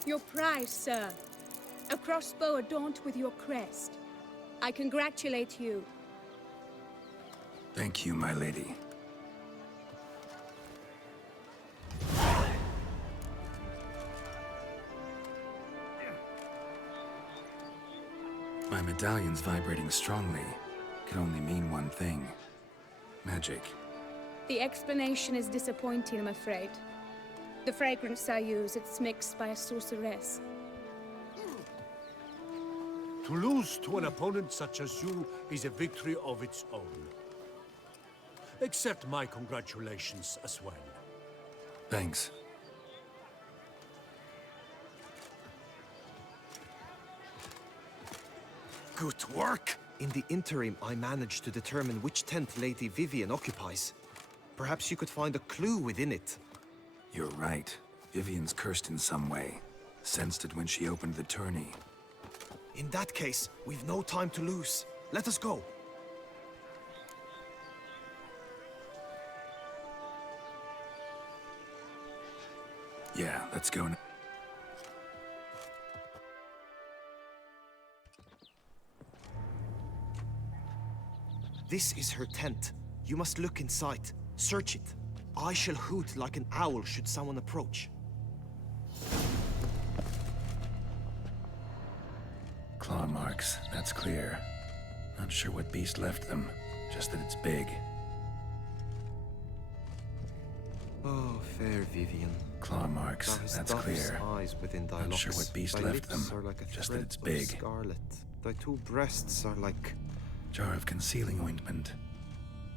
Your prize, sir. A crossbow adorned with your crest. I congratulate you. Thank you, my lady. My medallion's vibrating strongly. Can only mean one thing. Magic. The explanation is disappointing, I'm afraid. The fragrance I use, it's mixed by a sorceress. To lose to an opponent such as you is a victory of its own. Accept my congratulations as well. Thanks. Good work! In the interim, I managed to determine which tent Lady Vivian occupies. Perhaps you could find a clue within it. You're right. Vivian's cursed in some way. Sensed it when she opened the tourney. In that case, we've no time to lose. Let us go. Yeah, let's go now. This is her tent. You must look inside. Search it. I shall hoot like an owl should someone approach. Claw marks, that's clear. Not sure what beast left them, just that it's big. Oh, fair Vivian. Claw marks, that's clear. Eyes within thy Not locks. sure what beast Thy left lips them, are like a just thread that it's of big. Scarlet. Thy two breasts are like... Jar of concealing ointment.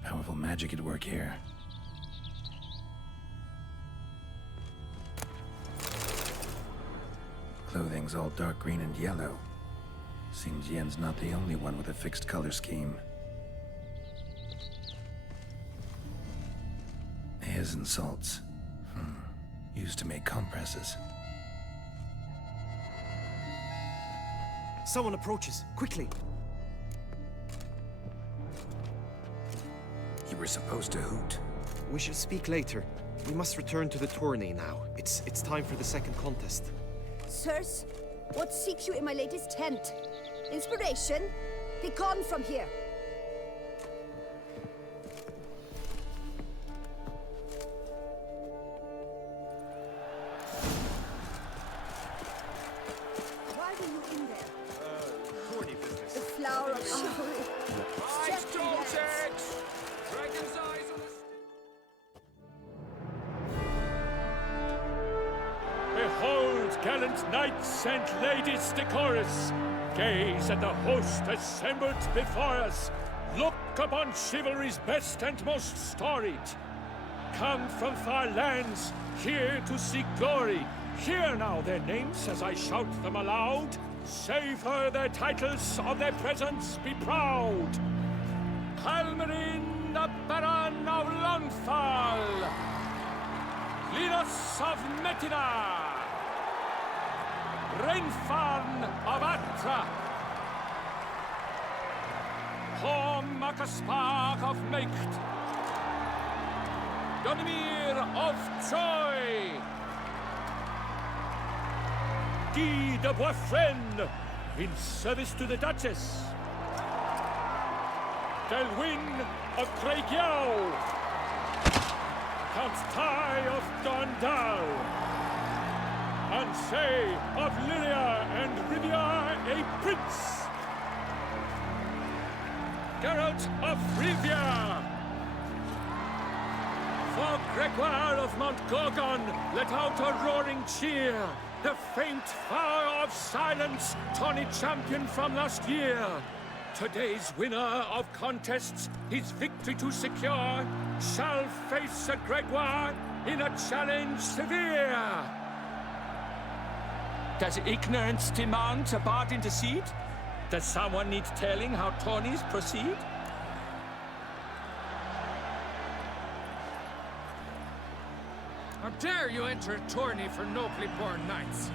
Powerful magic at work here. Clothing's all dark green and yellow. Seems Yen's not the only one with a fixed color scheme. Hairs and salts. Used to make compresses. Someone approaches. Quickly! You were supposed to hoot. We shall speak later. We must return to the tourney now. It's time for the second contest. Sirs, what seeks you in my lady's tent? Inspiration? Be gone from here! Why were you in there? Tourney business. The flower of chivalry. Eyes, dogs, eggs! Dragon's eyes on the... Behold, gallant knights and ladies decorous! Gaze at the host assembled before us! Look upon chivalry's best and most storied! Come from far lands, here to seek glory! Hear now their names as I shout them aloud! Savor their titles, of their presence be proud! Halmarin, the Baron of Lonfal! Linus of Metina! Reinfarn of Atra! Horm Akaspar of Meicht! Donimir of Troy! Guy de Boisfren, in service to the Duchess! Delwyn of Craigiau! Count Tai of Dondal! Ansay of Lyria and Rivia a prince! Geralt of Rivia! For Gregoire of Mount Gorgon, let out a roaring cheer! The faint fire of silence, tourney champion from last year! Today's winner of contests, his victory to secure, shall face Sir Gregoire in a challenge severe! Does ignorance demand a bard intercede? Does someone need telling how tourneys proceed? How dare you enter a tourney for nobly born knights?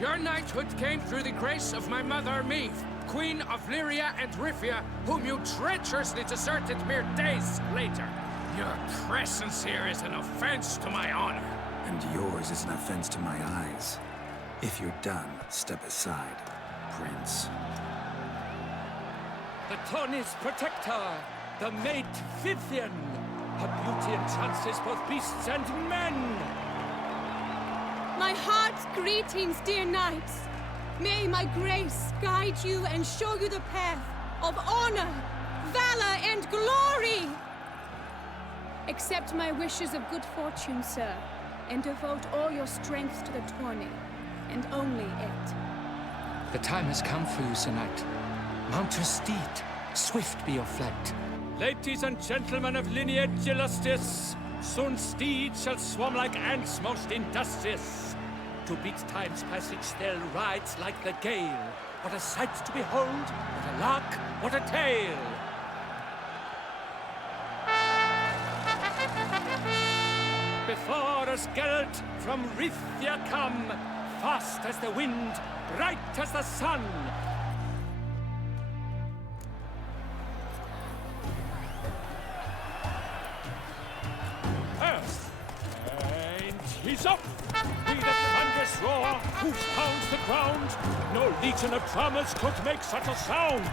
Your knighthood came through the grace of my mother, Meve, Queen of Lyria and Rivia, whom you treacherously deserted mere days later. Your presence here is an offense to my honor. And yours is an offense to my eyes. If you're done, step aside, Prince. The Tawny's protector, the maid Vivian. Her beauty entrances both beasts and men. My heart's greetings, dear knights. May my grace guide you and show you the path of honor, valor, and glory. Accept my wishes of good fortune, sir, and devote all your strength to the tourney, and only it. The time has come for you, Sir Knight. Mount your steed. Swift be your flight. Ladies and gentlemen of lineage illustrious, soon steeds shall swarm like ants most industrious. To beat time's passage they'll ride like the gale. What a sight to behold, what a lark, what a tale! Before us Geralt from Rithia come, fast as the wind, bright as the sun. And he's up! Be the thunderous roar, whose pounds the ground. No legion of drummers could make such a sound.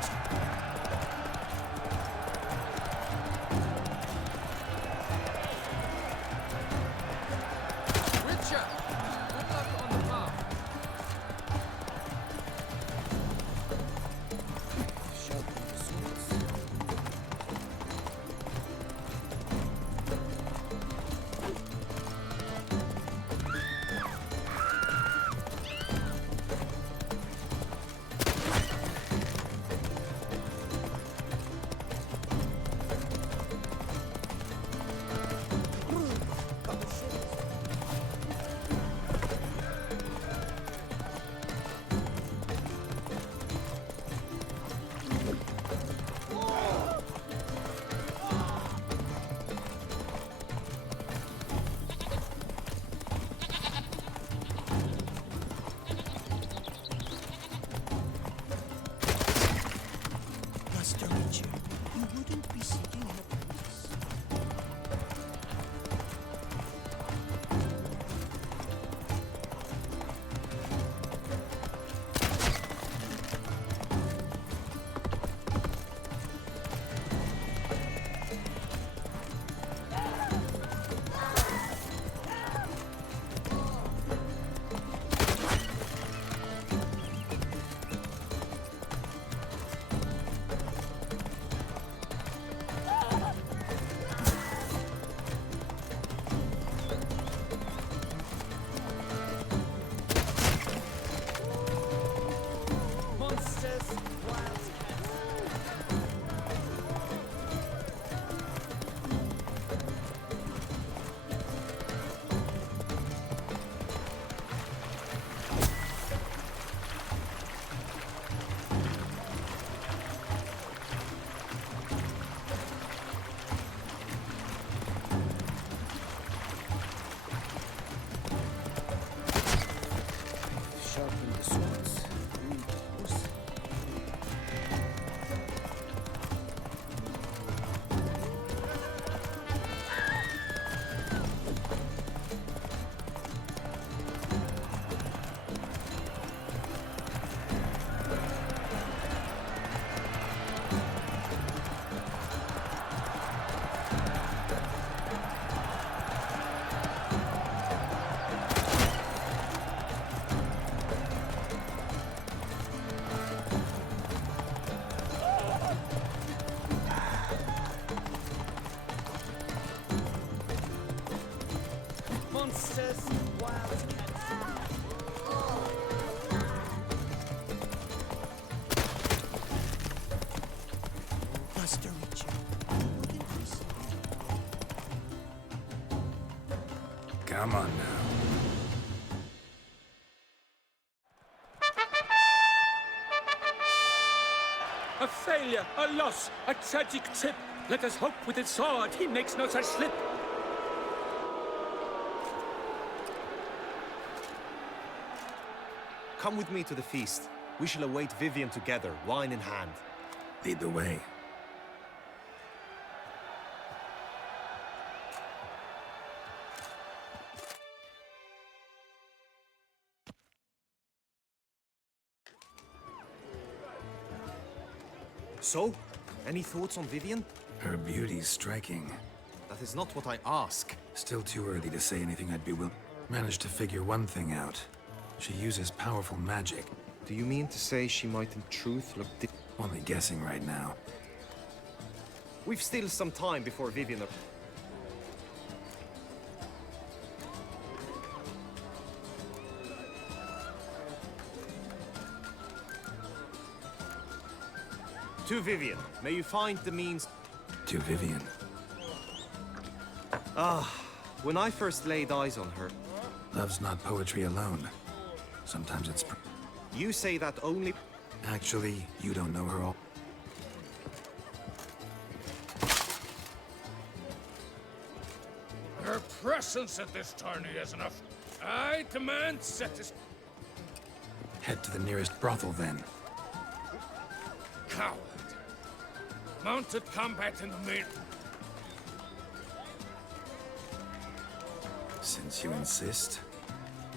Witcher! Good luck on the path. Master Witcher, you wouldn't be seeking an apprentice. Sharpen the swords. Monsters, wildcats. Master Witcher, wouldn't we see? Come on now. A failure, a loss, a tragic trip. Let us hope with his sword he makes no such slip. Come with me to the feast. We shall await Vivian together, wine in hand. Lead the way. So, any thoughts on Vivienne? Her beauty's striking. That is not what I ask. Still too early to say anything I'd be willing. Managed to figure one thing out. She uses powerful magic. Do you mean to say she might in truth look Only guessing right now. We've still some time before Vivienne... To Vivienne, may you find the means... To Vivienne. When I first laid eyes on her... Love's not poetry alone. Sometimes it's... You say that only... Actually, you don't know her all. Her presence at this tourney is enough. I demand satisfaction. Head to the nearest brothel, then. Coward. Mounted combat in the mid. Since you insist.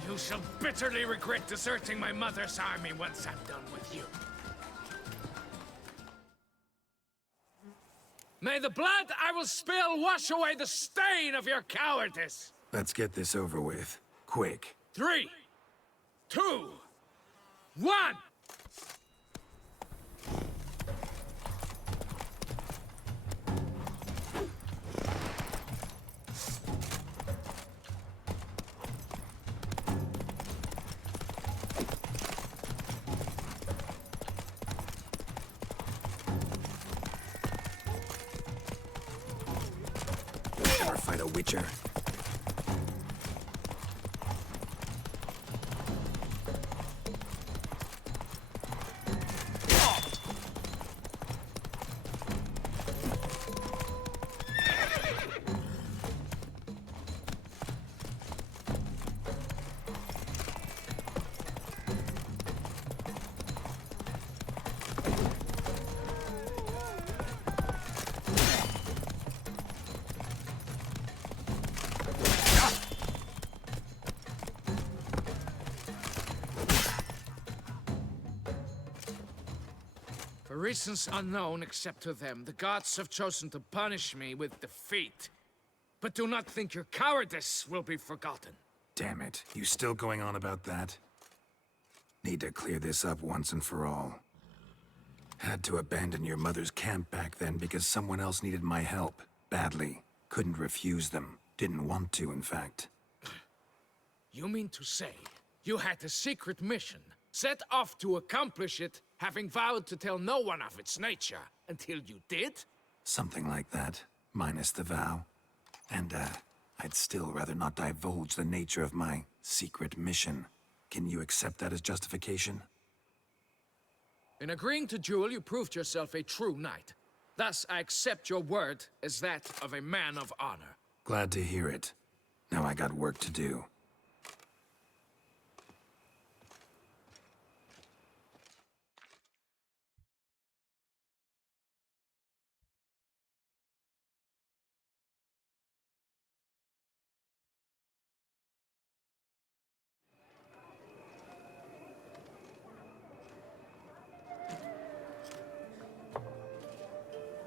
You shall bitterly regret deserting my mother's army once I'm done with you. May the blood I will spill wash away the stain of your cowardice! Let's get this over with. Quick. 3, 2, 1! Never fight a witcher. For reasons unknown except to them, the gods have chosen to punish me with defeat. But do not think your cowardice will be forgotten. Damn it. You still going on about that? Need to clear this up once and for all. Had to abandon your mother's camp back then because someone else needed my help. Badly. Couldn't refuse them. Didn't want to, in fact. You mean to say you had a secret mission, set off to accomplish it, having vowed to tell no one of its nature, until you did? Something like that. Minus the vow. And, I'd still rather not divulge the nature of my secret mission. Can you accept that as justification? In agreeing to duel, you proved yourself a true knight. Thus, I accept your word as that of a man of honor. Glad to hear it. Now I got work to do.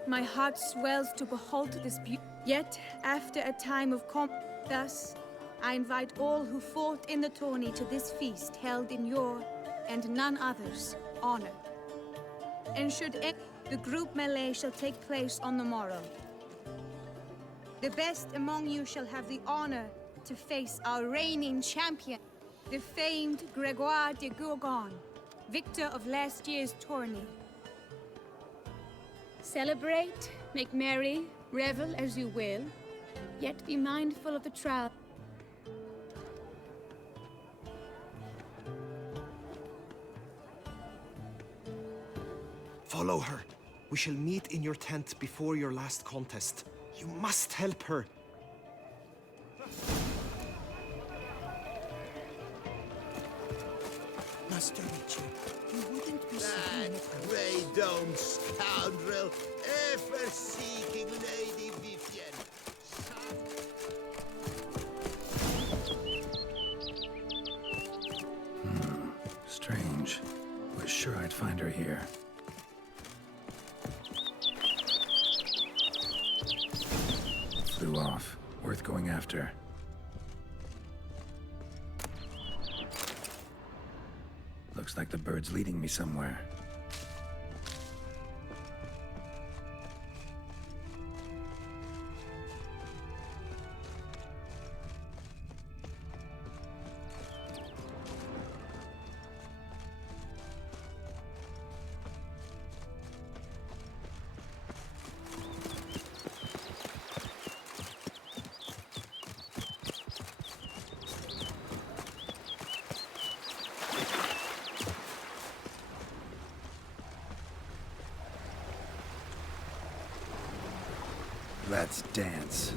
My heart swells to behold this beauty. Yet, after a time of thus, I invite all who fought in the tourney to this feast held in your, and none other's, honor. And should the group melee shall take place on the morrow. The best among you shall have the honor to face our reigning champion, the famed Gregoire de Gourgon, victor of last year's tourney. Celebrate, make merry, revel as you will, yet be mindful of the trial. Follow her. We shall meet in your tent before your last contest. You must help her. Master Witcher, you wouldn't be that grey dome scoundrel, ever seeking Lady Vivienne. Strange. Was sure I'd find her here. off. Worth going after. Looks like the bird's leading me somewhere. Let's dance.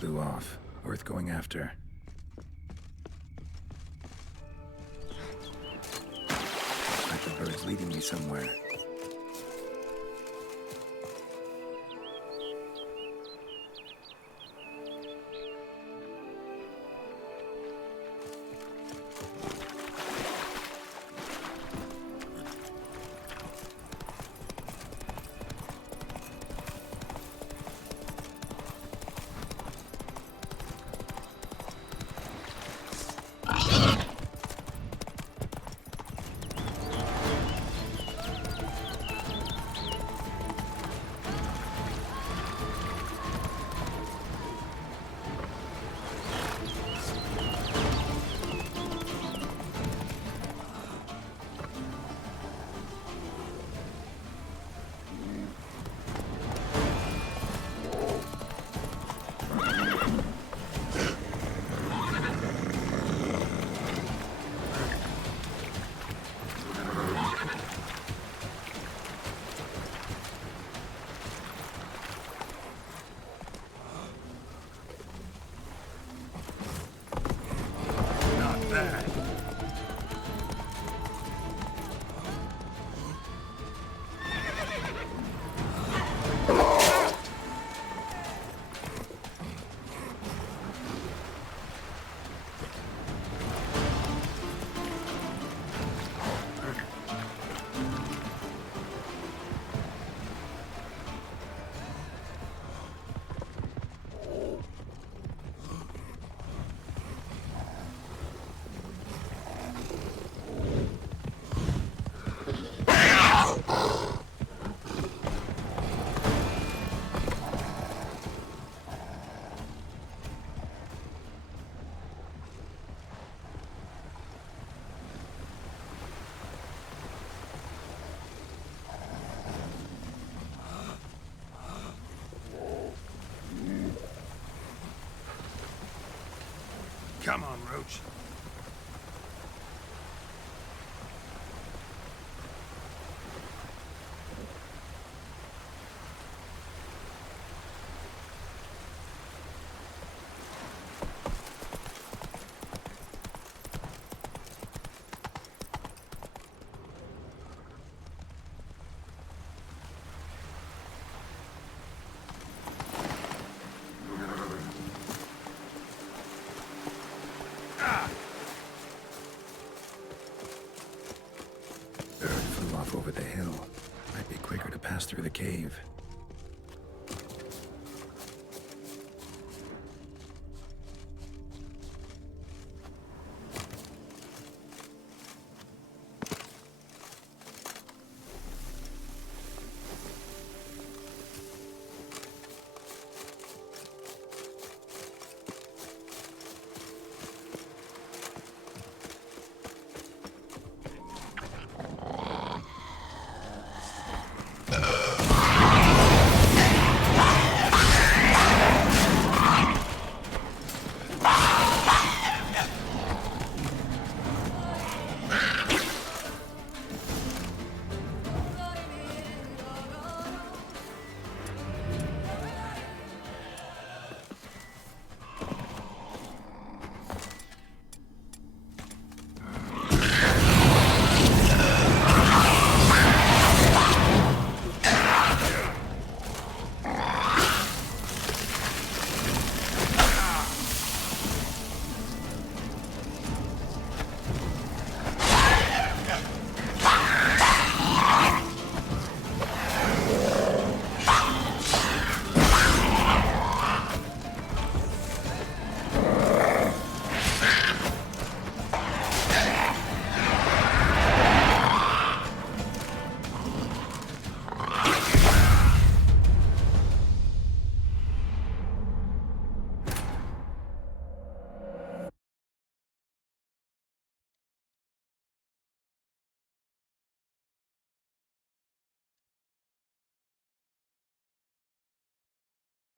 Flew off. Worth going after. Like the bird's leading me somewhere. Come on, Roach. Over the hill. Might be quicker to pass through the cave.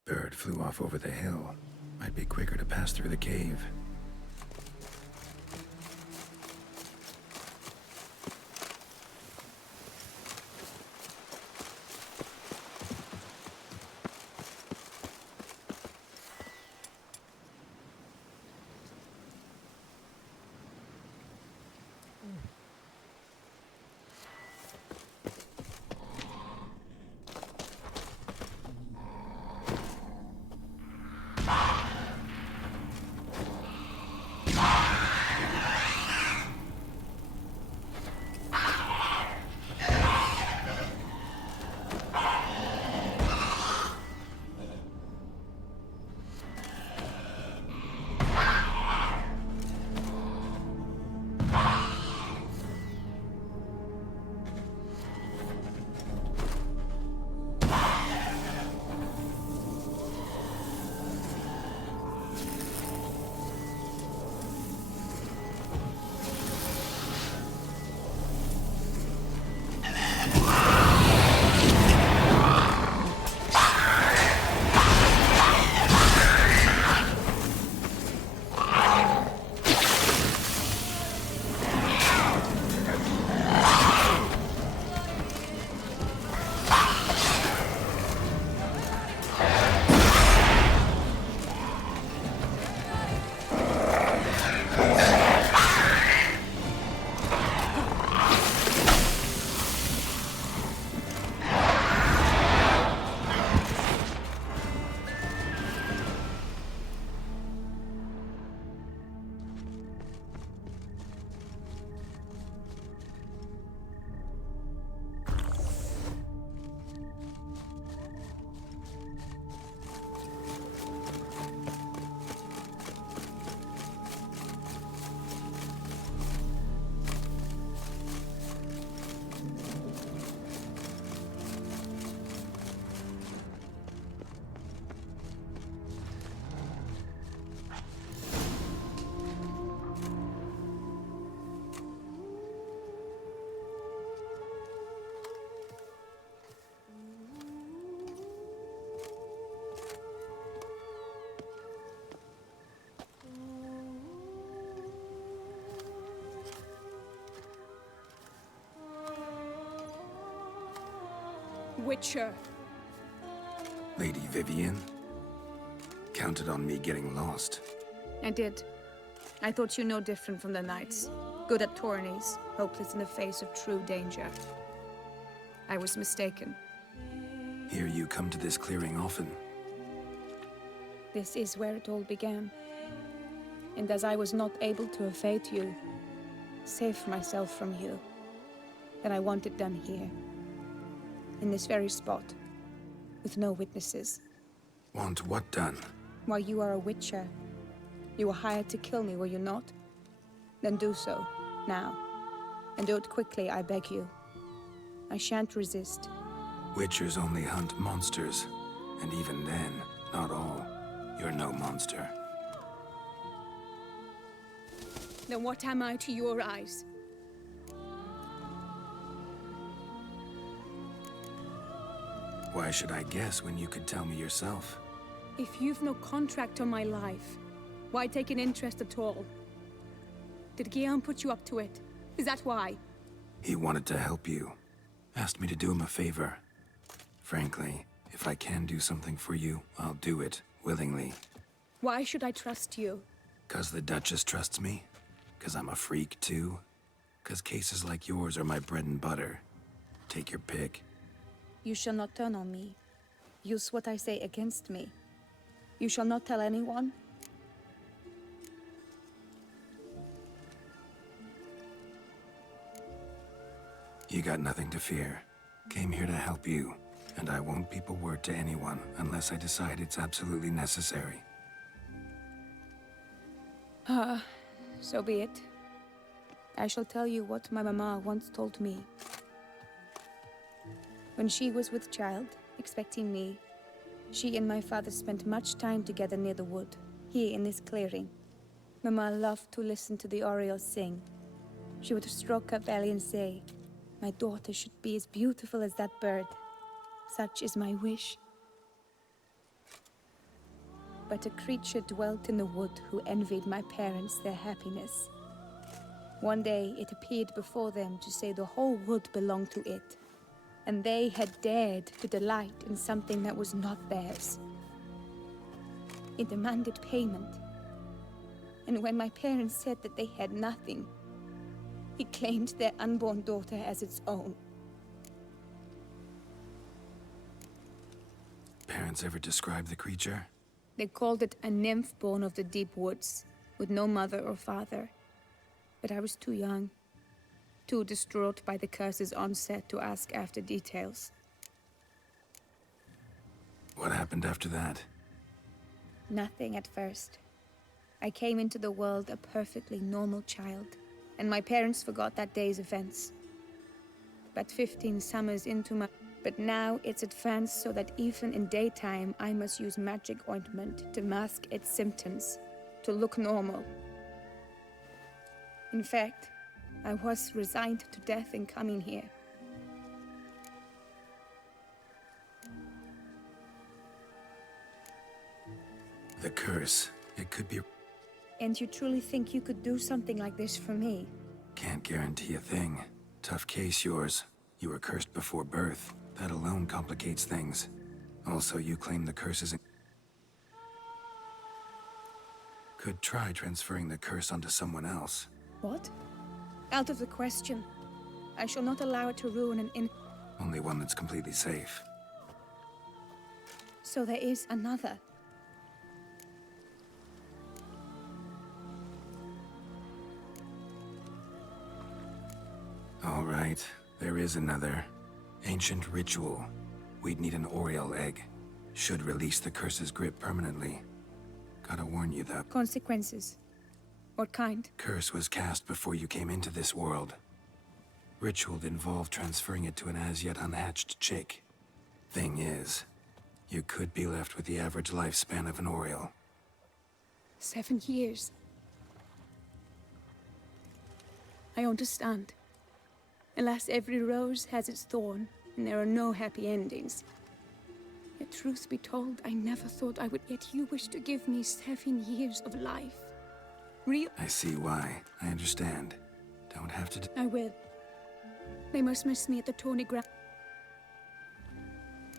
Bird flew off over the hill. Might be quicker to pass through the cave. Witcher. Lady Vivienne? Counted on me getting lost. I did. I thought you no different from the knights. Good at tourneys, hopeless in the face of true danger. I was mistaken. Hear you come to this clearing often. This is where it all began. And as I was not able to evade you, save myself from you, then I want it done here. In this very spot. With no witnesses. Want what done? Why, you are a witcher. You were hired to kill me, were you not? Then do so, now. And do it quickly, I beg you. I shan't resist. Witchers only hunt monsters. And even then, not all. You're no monster. Then what am I to your eyes? Why should I guess when you could tell me yourself? If you've no contract on my life, why take an interest at all? Did Guillaume put you up to it? Is that why? He wanted to help you. Asked me to do him a favor. Frankly, if I can do something for you, I'll do it, willingly. Why should I trust you? 'Cause the Duchess trusts me? 'Cause I'm a freak, too? 'Cause cases like yours are my bread and butter? Take your pick. You shall not turn on me. Use what I say against me. You shall not tell anyone. You got nothing to fear. Came here to help you, and I won't peep a word to anyone unless I decide it's absolutely necessary. So be it. I shall tell you what my mama once told me. When she was with child, expecting me, she and my father spent much time together near the wood, here in this clearing. Mama loved to listen to the orioles sing. She would stroke her belly and say, "My daughter should be as beautiful as that bird. Such is my wish." But a creature dwelt in the wood who envied my parents their happiness. One day it appeared before them to say the whole wood belonged to it, and they had dared to delight in something that was not theirs. It demanded payment, and when my parents said that they had nothing, it claimed their unborn daughter as its own. Parents ever describe the creature? They called it a nymph born of the deep woods, with no mother or father. But I was too young, too distraught by the curse's onset to ask after details. What happened after that? Nothing at first. I came into the world a perfectly normal child, and my parents forgot that day's events. But 15 summers into my... But now it's advanced so that even in daytime I must use magic ointment to mask its symptoms, to look normal. In fact, I was resigned to death in coming here. The curse. It could be... And you truly think you could do something like this for me? Can't guarantee a thing. Tough case, yours. You were cursed before birth. That alone complicates things. Also, you claim the curse isn't... Could try transferring the curse onto someone else. What? Out of the question. I shall not allow it to ruin an inn. Only one that's completely safe. So there is another. All right, there is another. Ancient ritual. We'd need an Oriel egg. Should release the curse's grip permanently. Gotta warn you though. Consequences? What kind? Curse was cast before you came into this world. Ritual involved transferring it to an as-yet unhatched chick. Thing is, you could be left with the average lifespan of an Oriel. 7 years. I understand. Alas, every rose has its thorn, and there are no happy endings. Yet truth be told, I never thought I would... Yet you wish to give me 7 years of life. Real... I see why. I understand. Don't have to... I will. They must miss me at the tourney ground.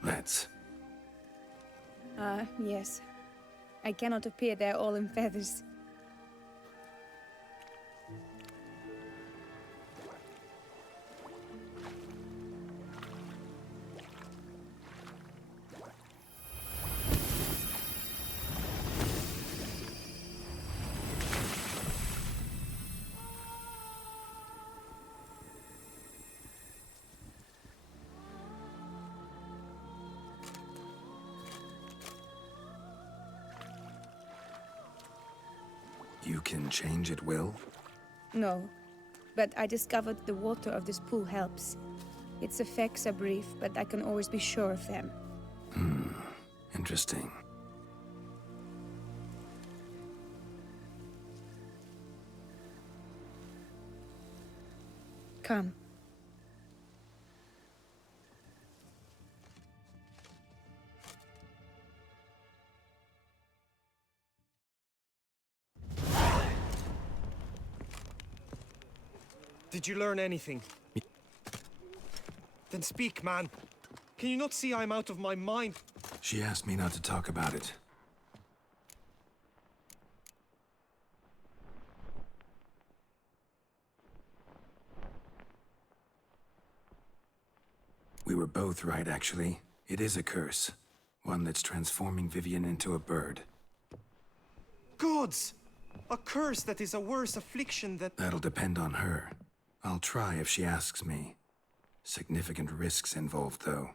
Let's. Yes. I cannot appear there all in feathers. You can change at will? No, but I discovered the water of this pool helps. Its effects are brief, but I can always be sure of them. Interesting. Come. Did you learn anything? Then speak, man. Can you not see I'm out of my mind? She asked me not to talk about it. We were both right, actually. It is a curse. One that's transforming Vivian into a bird. Gods! A curse that is a worse affliction than... That'll depend on her. I'll try if she asks me. Significant risks involved, though.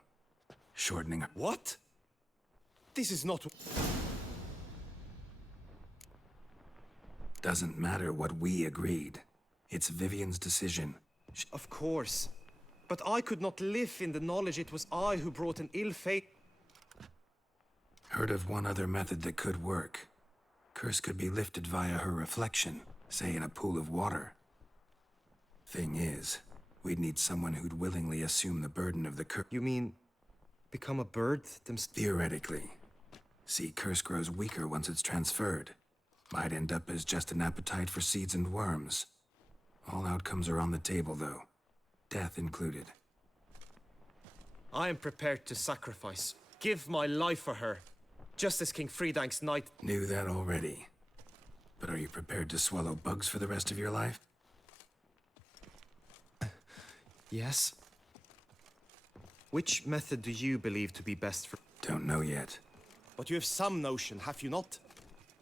Shortening her... What? This is not... Doesn't matter what we agreed. It's Vivian's decision. Of course. But I could not live in the knowledge it was I who brought an ill fate... Heard of one other method that could work. Curse could be lifted via her reflection, say in a pool of water. Thing is, we'd need someone who'd willingly assume the burden of the curse. You mean, become a bird themselves? Theoretically. See, curse grows weaker once it's transferred. Might end up as just an appetite for seeds and worms. All outcomes are on the table, though. Death included. I am prepared to sacrifice. Give my life for her. Just as King Fridank's knight... Knew that already. But are you prepared to swallow bugs for the rest of your life? Yes. Which method do you believe to be best for... Don't know yet. But you have some notion, have you not?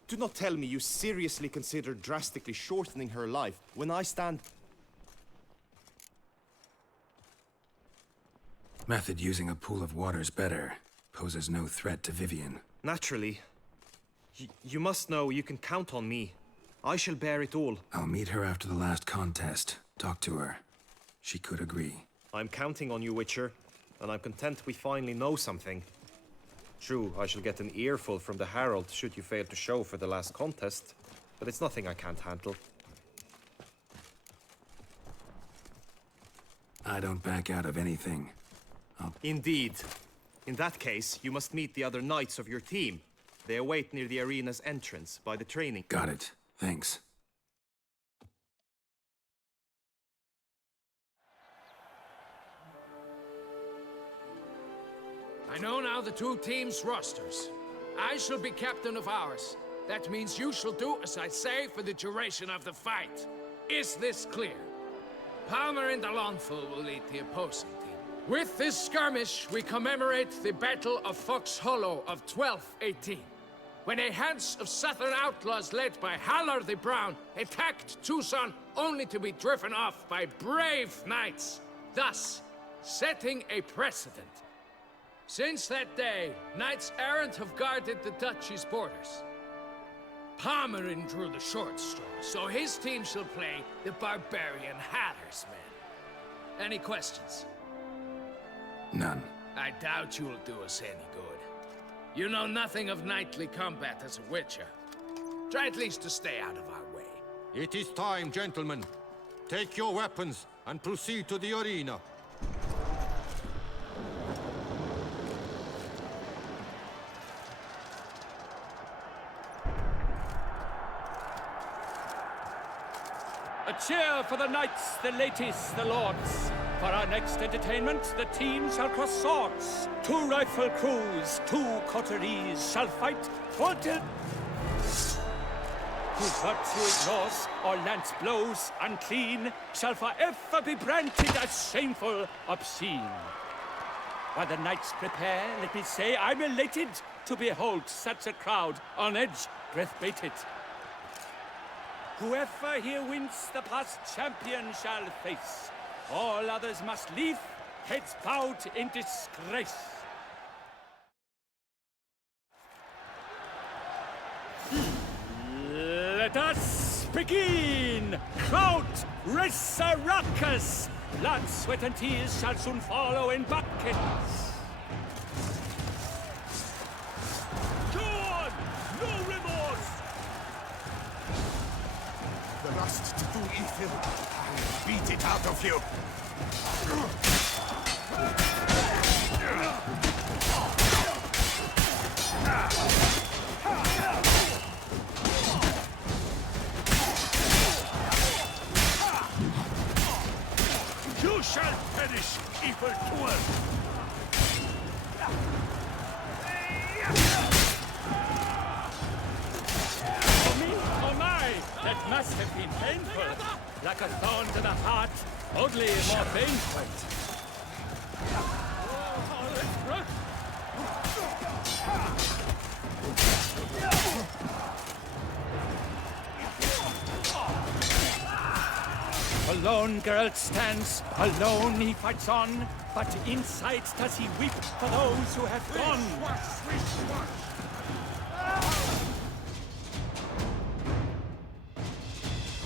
Do not tell me you seriously consider drastically shortening her life when I stand... Method using a pool of water's better. Poses no threat to Vivian. Naturally. You must know you can count on me. I shall bear it all. I'll meet her after the last contest. Talk to her. She could agree. I'm counting on you, Witcher, and I'm content we finally know something. True, I shall get an earful from the Herald should you fail to show for the last contest, but it's nothing I can't handle. I don't back out of anything. Indeed. In that case, you must meet the other knights of your team. They await near the arena's entrance, by the training. Got it. Thanks. I know now the two teams' rosters. I shall be captain of ours. That means you shall do as I say for the duration of the fight. Is this clear? Palmer and Alonful will lead the opposing team. With this skirmish, we commemorate the Battle of Fox Hollow of 1218, when a hands of southern outlaws led by Halar the Brown attacked Tucson only to be driven off by brave knights, thus setting a precedent. Since that day, knights errant have guarded the duchy's borders. Palmerin drew the short straw, so his team shall play the barbarian Hatter's men. Any questions? None. I doubt you'll do us any good. You know nothing of knightly combat as a witcher. Try at least to stay out of our way. It is time, gentlemen. Take your weapons and proceed to the arena. cheer for the knights, the ladies, the lords. For our next entertainment, the teams shall cross swords. 2 rifle crews, 2 coteries shall fight for whose virtue ignores or lance blows unclean shall forever be branded as shameful, obscene. While the knights prepare, let me say I'm elated to behold such a crowd on edge, breath-baited. Whoever here wins the past champion shall face. All others must leave, heads bowed in disgrace. Let us begin! Crowd, raise a ruckus! Blood, sweat, and tears shall soon follow in buckets. Go on! No remorse! The lust to do evil, I'll beat it out of you! You shall perish, evil doer! For me, oh my, that must have been painful. Like a thorn to the heart, only more painful. Oh, let's run! Alone Geralt stands, alone he fights on, but inside does he weep for those who have gone.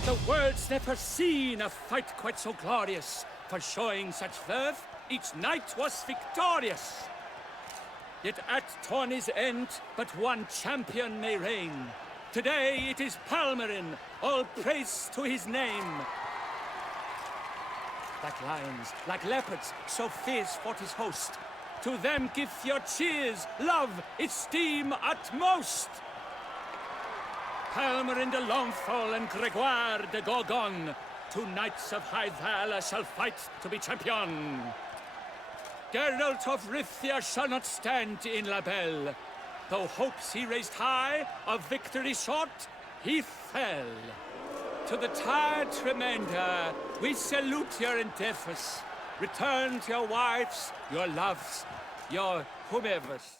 The world's never seen a fight quite so glorious. For showing such verve, each knight was victorious. Yet at tourney's end, but one champion may reign. Today it is Palmerin, all praise to his name. Like lions, like leopards, so fierce fought his host. To them give your cheers, love, esteem utmost. Palmerin de Longfall and Gregoire de Gorgon, 2 knights of high valor shall fight to be champion. Geralt of Rivia shall not stand in La Belle. Though hopes he raised high, of victory short, he fell. To the tired remainder, we salute your endeavors. Return to your wives, your loves, your whomevers.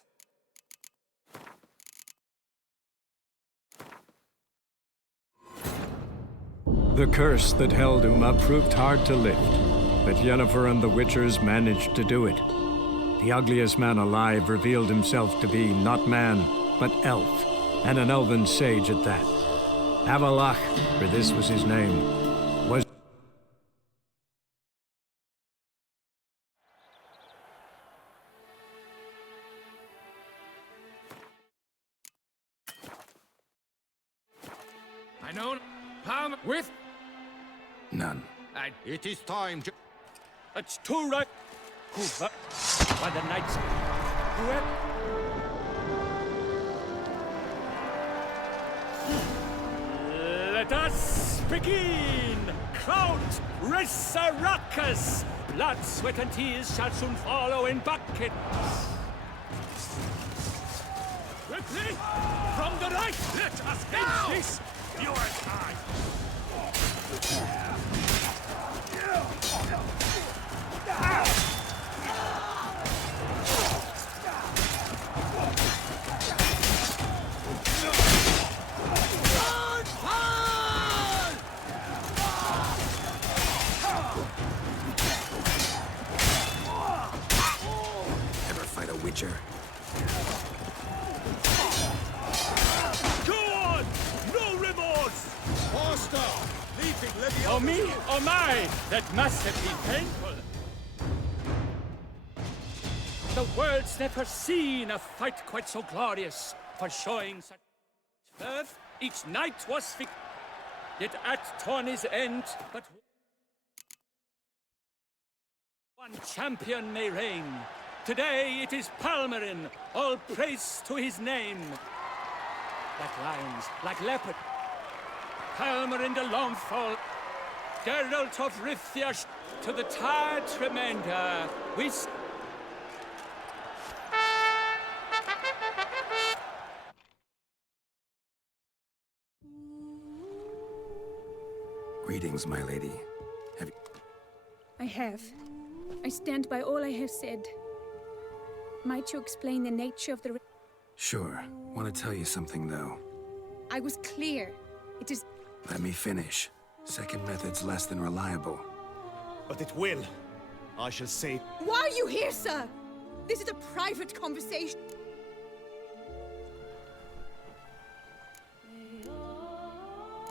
The curse that held Uma proved hard to lift, but Yennefer and the Witchers managed to do it. The ugliest man alive revealed himself to be not man, but elf, and an elven sage at that. Avallac'h, for this was his name, was... I know Palmer with... None. It is time. It's too right. By the knights. Whoever. Let us begin! Crowd, raise a ruckus! Blood, sweat, and tears shall soon follow in buckets. Quickly! From the right! Let us end this! Your time! Ever fight a Witcher? Go on! No remorse! Faster! Leaping Leviosa! Oh me, oh my! That must have been painful. The world's never seen a fight quite so glorious. For showing such verve, each knight was yet at tourney's end, but one champion may reign. Today it is Palmerin, all praise to his name. Like lions, like leopard, Palmerin de Longfall. Geralt of Rithia, to the tide tremenda, we... Greetings, my lady. Have you... I have. I stand by all I have said. Might you explain the nature of the... Sure. Want to tell you something, though. I was clear. It is... Let me finish. Second method's less than reliable. But it will. I shall say... Why are you here, sir? This is a private conversation.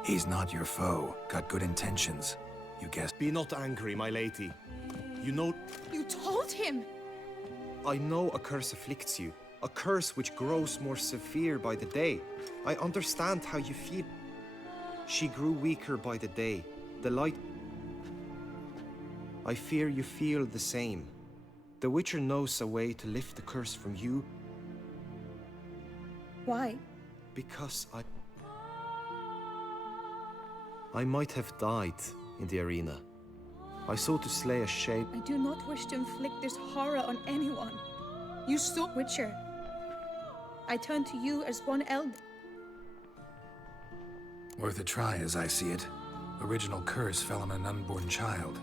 He's not your foe. Got good intentions. You guess... Be not angry, my lady. You know... You told him! I know a curse afflicts you. A curse which grows more severe by the day. I understand how you feel. She grew weaker by the day. The light... I fear you feel the same. The Witcher knows a way to lift the curse from you. Why? Because I might have died in the arena. I sought to slay a shade. I do not wish to inflict this horror on anyone. You saw Witcher. I turn to you as one elder. Worth a try, as I see it. Original curse fell on an unborn child.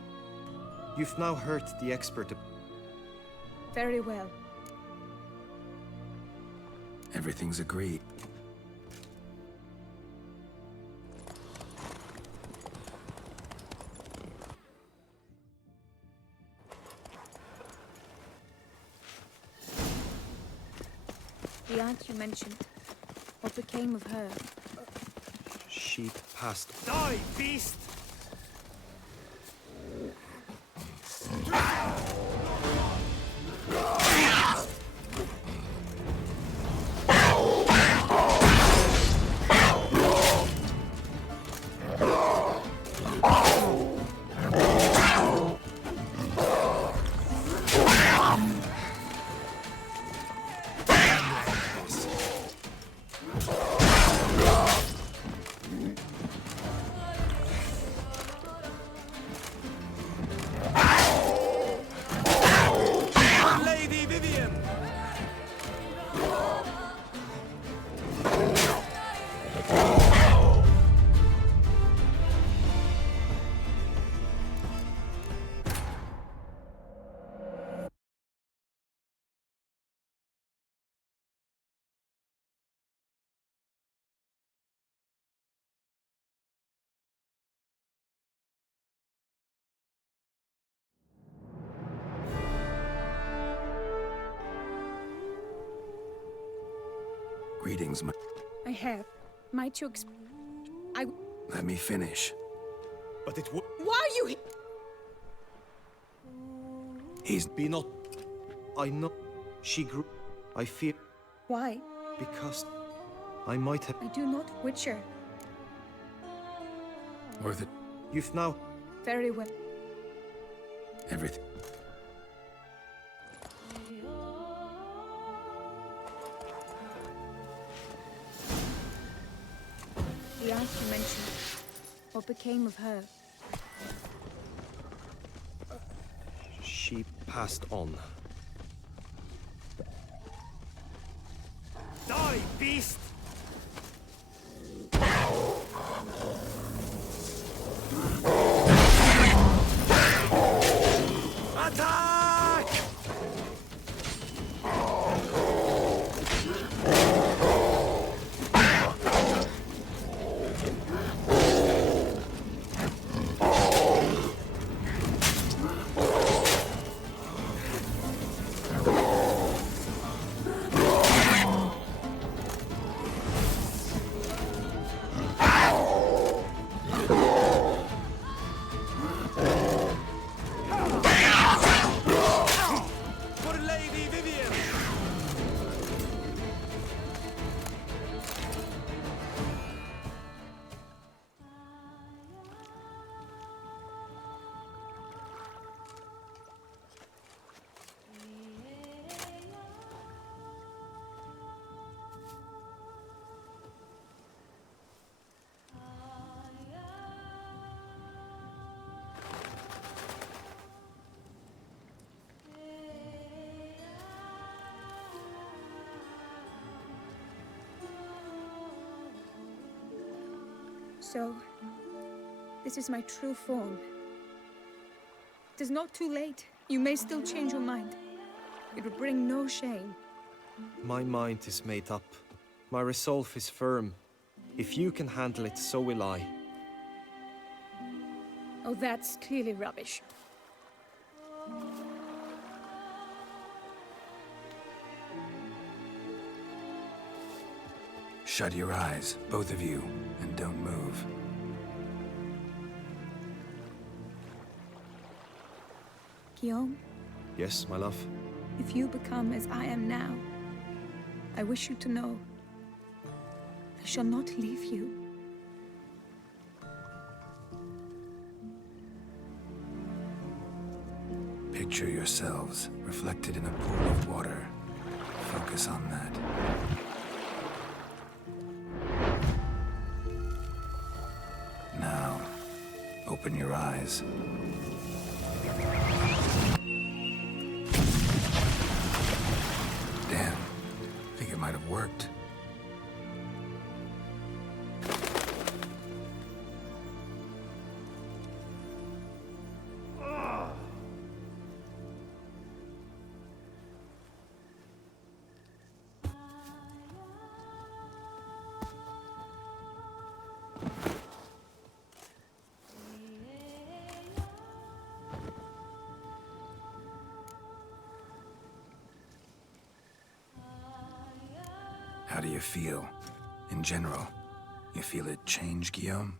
You've now heard the expert. Very well. Everything's agreed. The aunt you mentioned. What became of her? She passed. Die, beast! Greetings, my... I have. Might you Let me finish. But it would... Why are you here? He's... Be not... I know... She grew... I fear... Why? Because... I might have... I do not, Witcher. Worth it. You've now... Very well. Everything. The aunt you mentioned. What became of her? She passed on. Die, beast! Attack! So, this is my true form. It is not too late. You may still change your mind. It will bring no shame. My mind is made up. My resolve is firm. If you can handle it, so will I. Oh, that's clearly rubbish. Shut your eyes, both of you, and don't move. Guillaume, Yes, my love? if you become as I am now, I wish you to know I shall not leave you. Picture yourselves reflected in a pool of water. Focus on that. Now, open your eyes. Damn, think it might have worked. How do you feel? In general, you feel it change, Guillaume?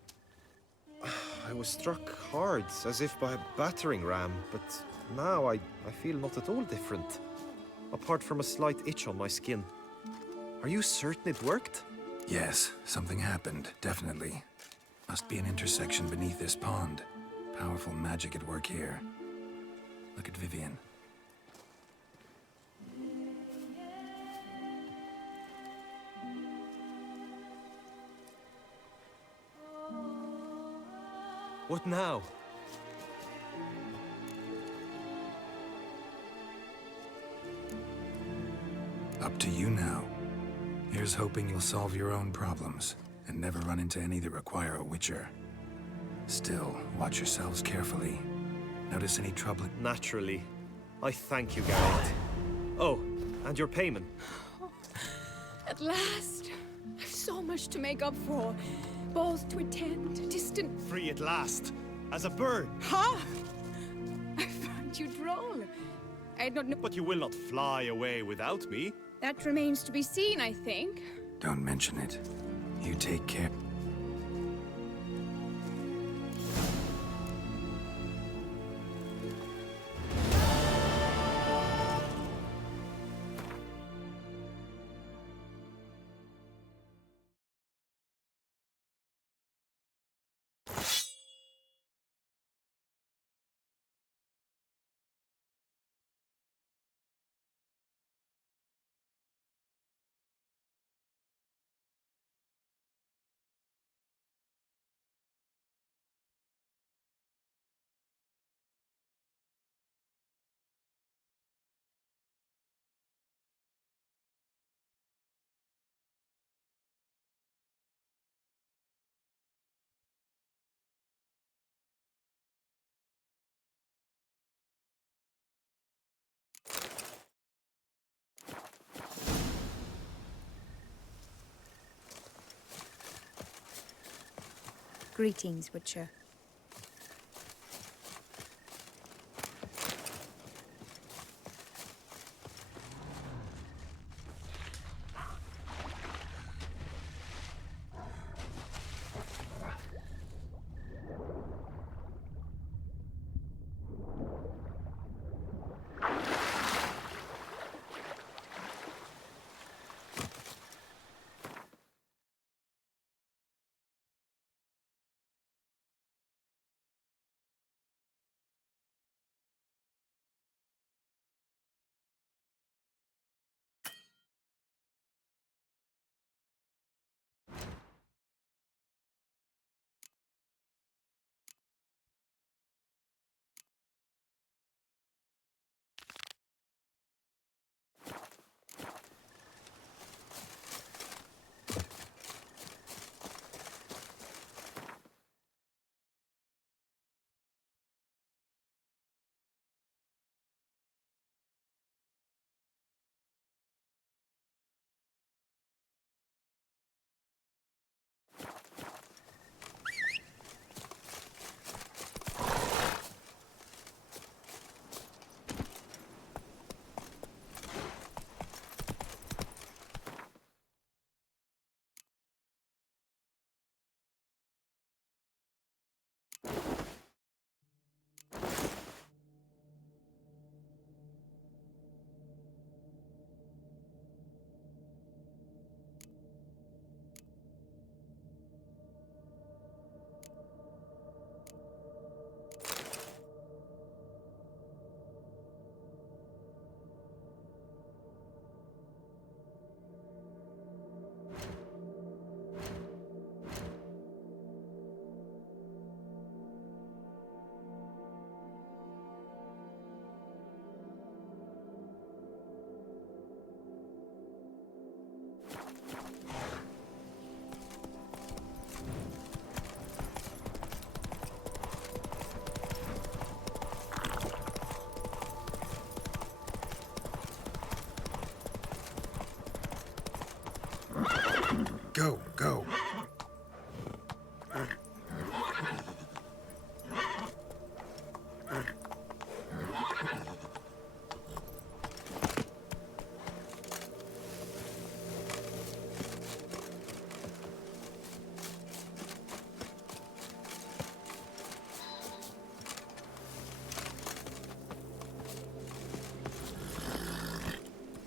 I was struck hard, as if by a battering ram, but now I feel not at all different. Apart from a slight itch on my skin. Are you certain it worked? Yes, something happened, definitely. Must be an intersection beneath this pond. Powerful magic at work here. Look at Vivian. What now? Up to you now. Here's hoping you'll solve your own problems, and never run into any that require a Witcher. Still, watch yourselves carefully. Notice any trouble? Naturally. I thank you, Geralt. Oh, and your payment. At last! I've so much to make up for. Balls to attend, distant... Free at last! As a bird! Ha! I found you droll. I had not known... But you will not fly away without me. That remains to be seen, I think. Don't mention it. You take care. Greetings, Witcher.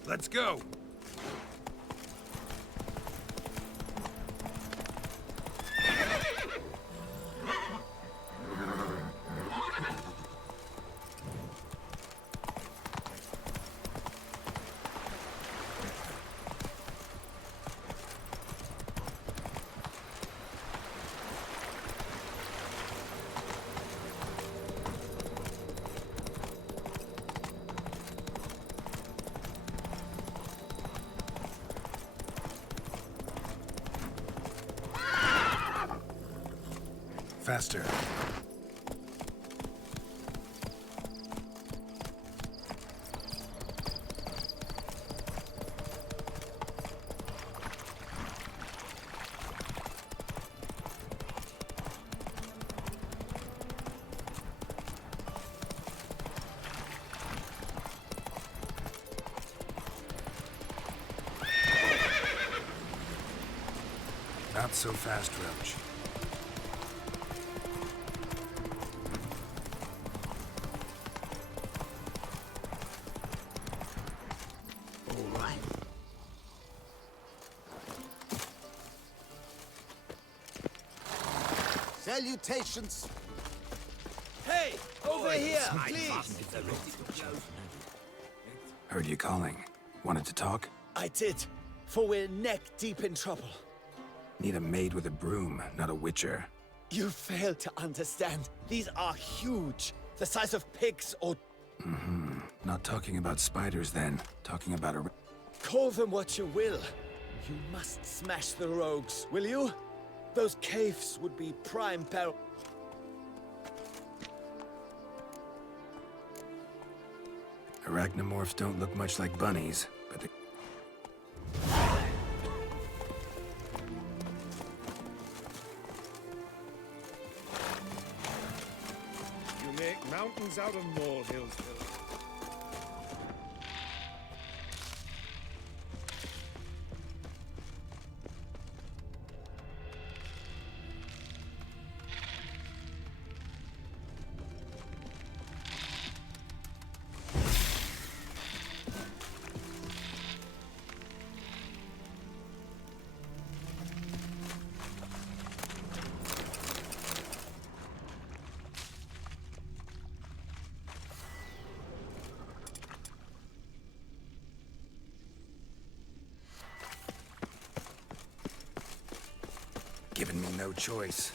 Let's go. Faster. Not so fast, Roach. Salutations! Hey, over here, please! Heard you calling. Wanted to talk? I did, for we're neck deep in trouble. Need a maid with a broom, not a witcher. You fail to understand. These are huge. The size of pigs or... Not talking about spiders then. Talking about a... Call them what you will. You must smash the rogues, will you? Those caves would be prime peril. Arachnomorphs don't look much like bunnies, but they... You make mountains out of molehills, Philip. Given me no choice.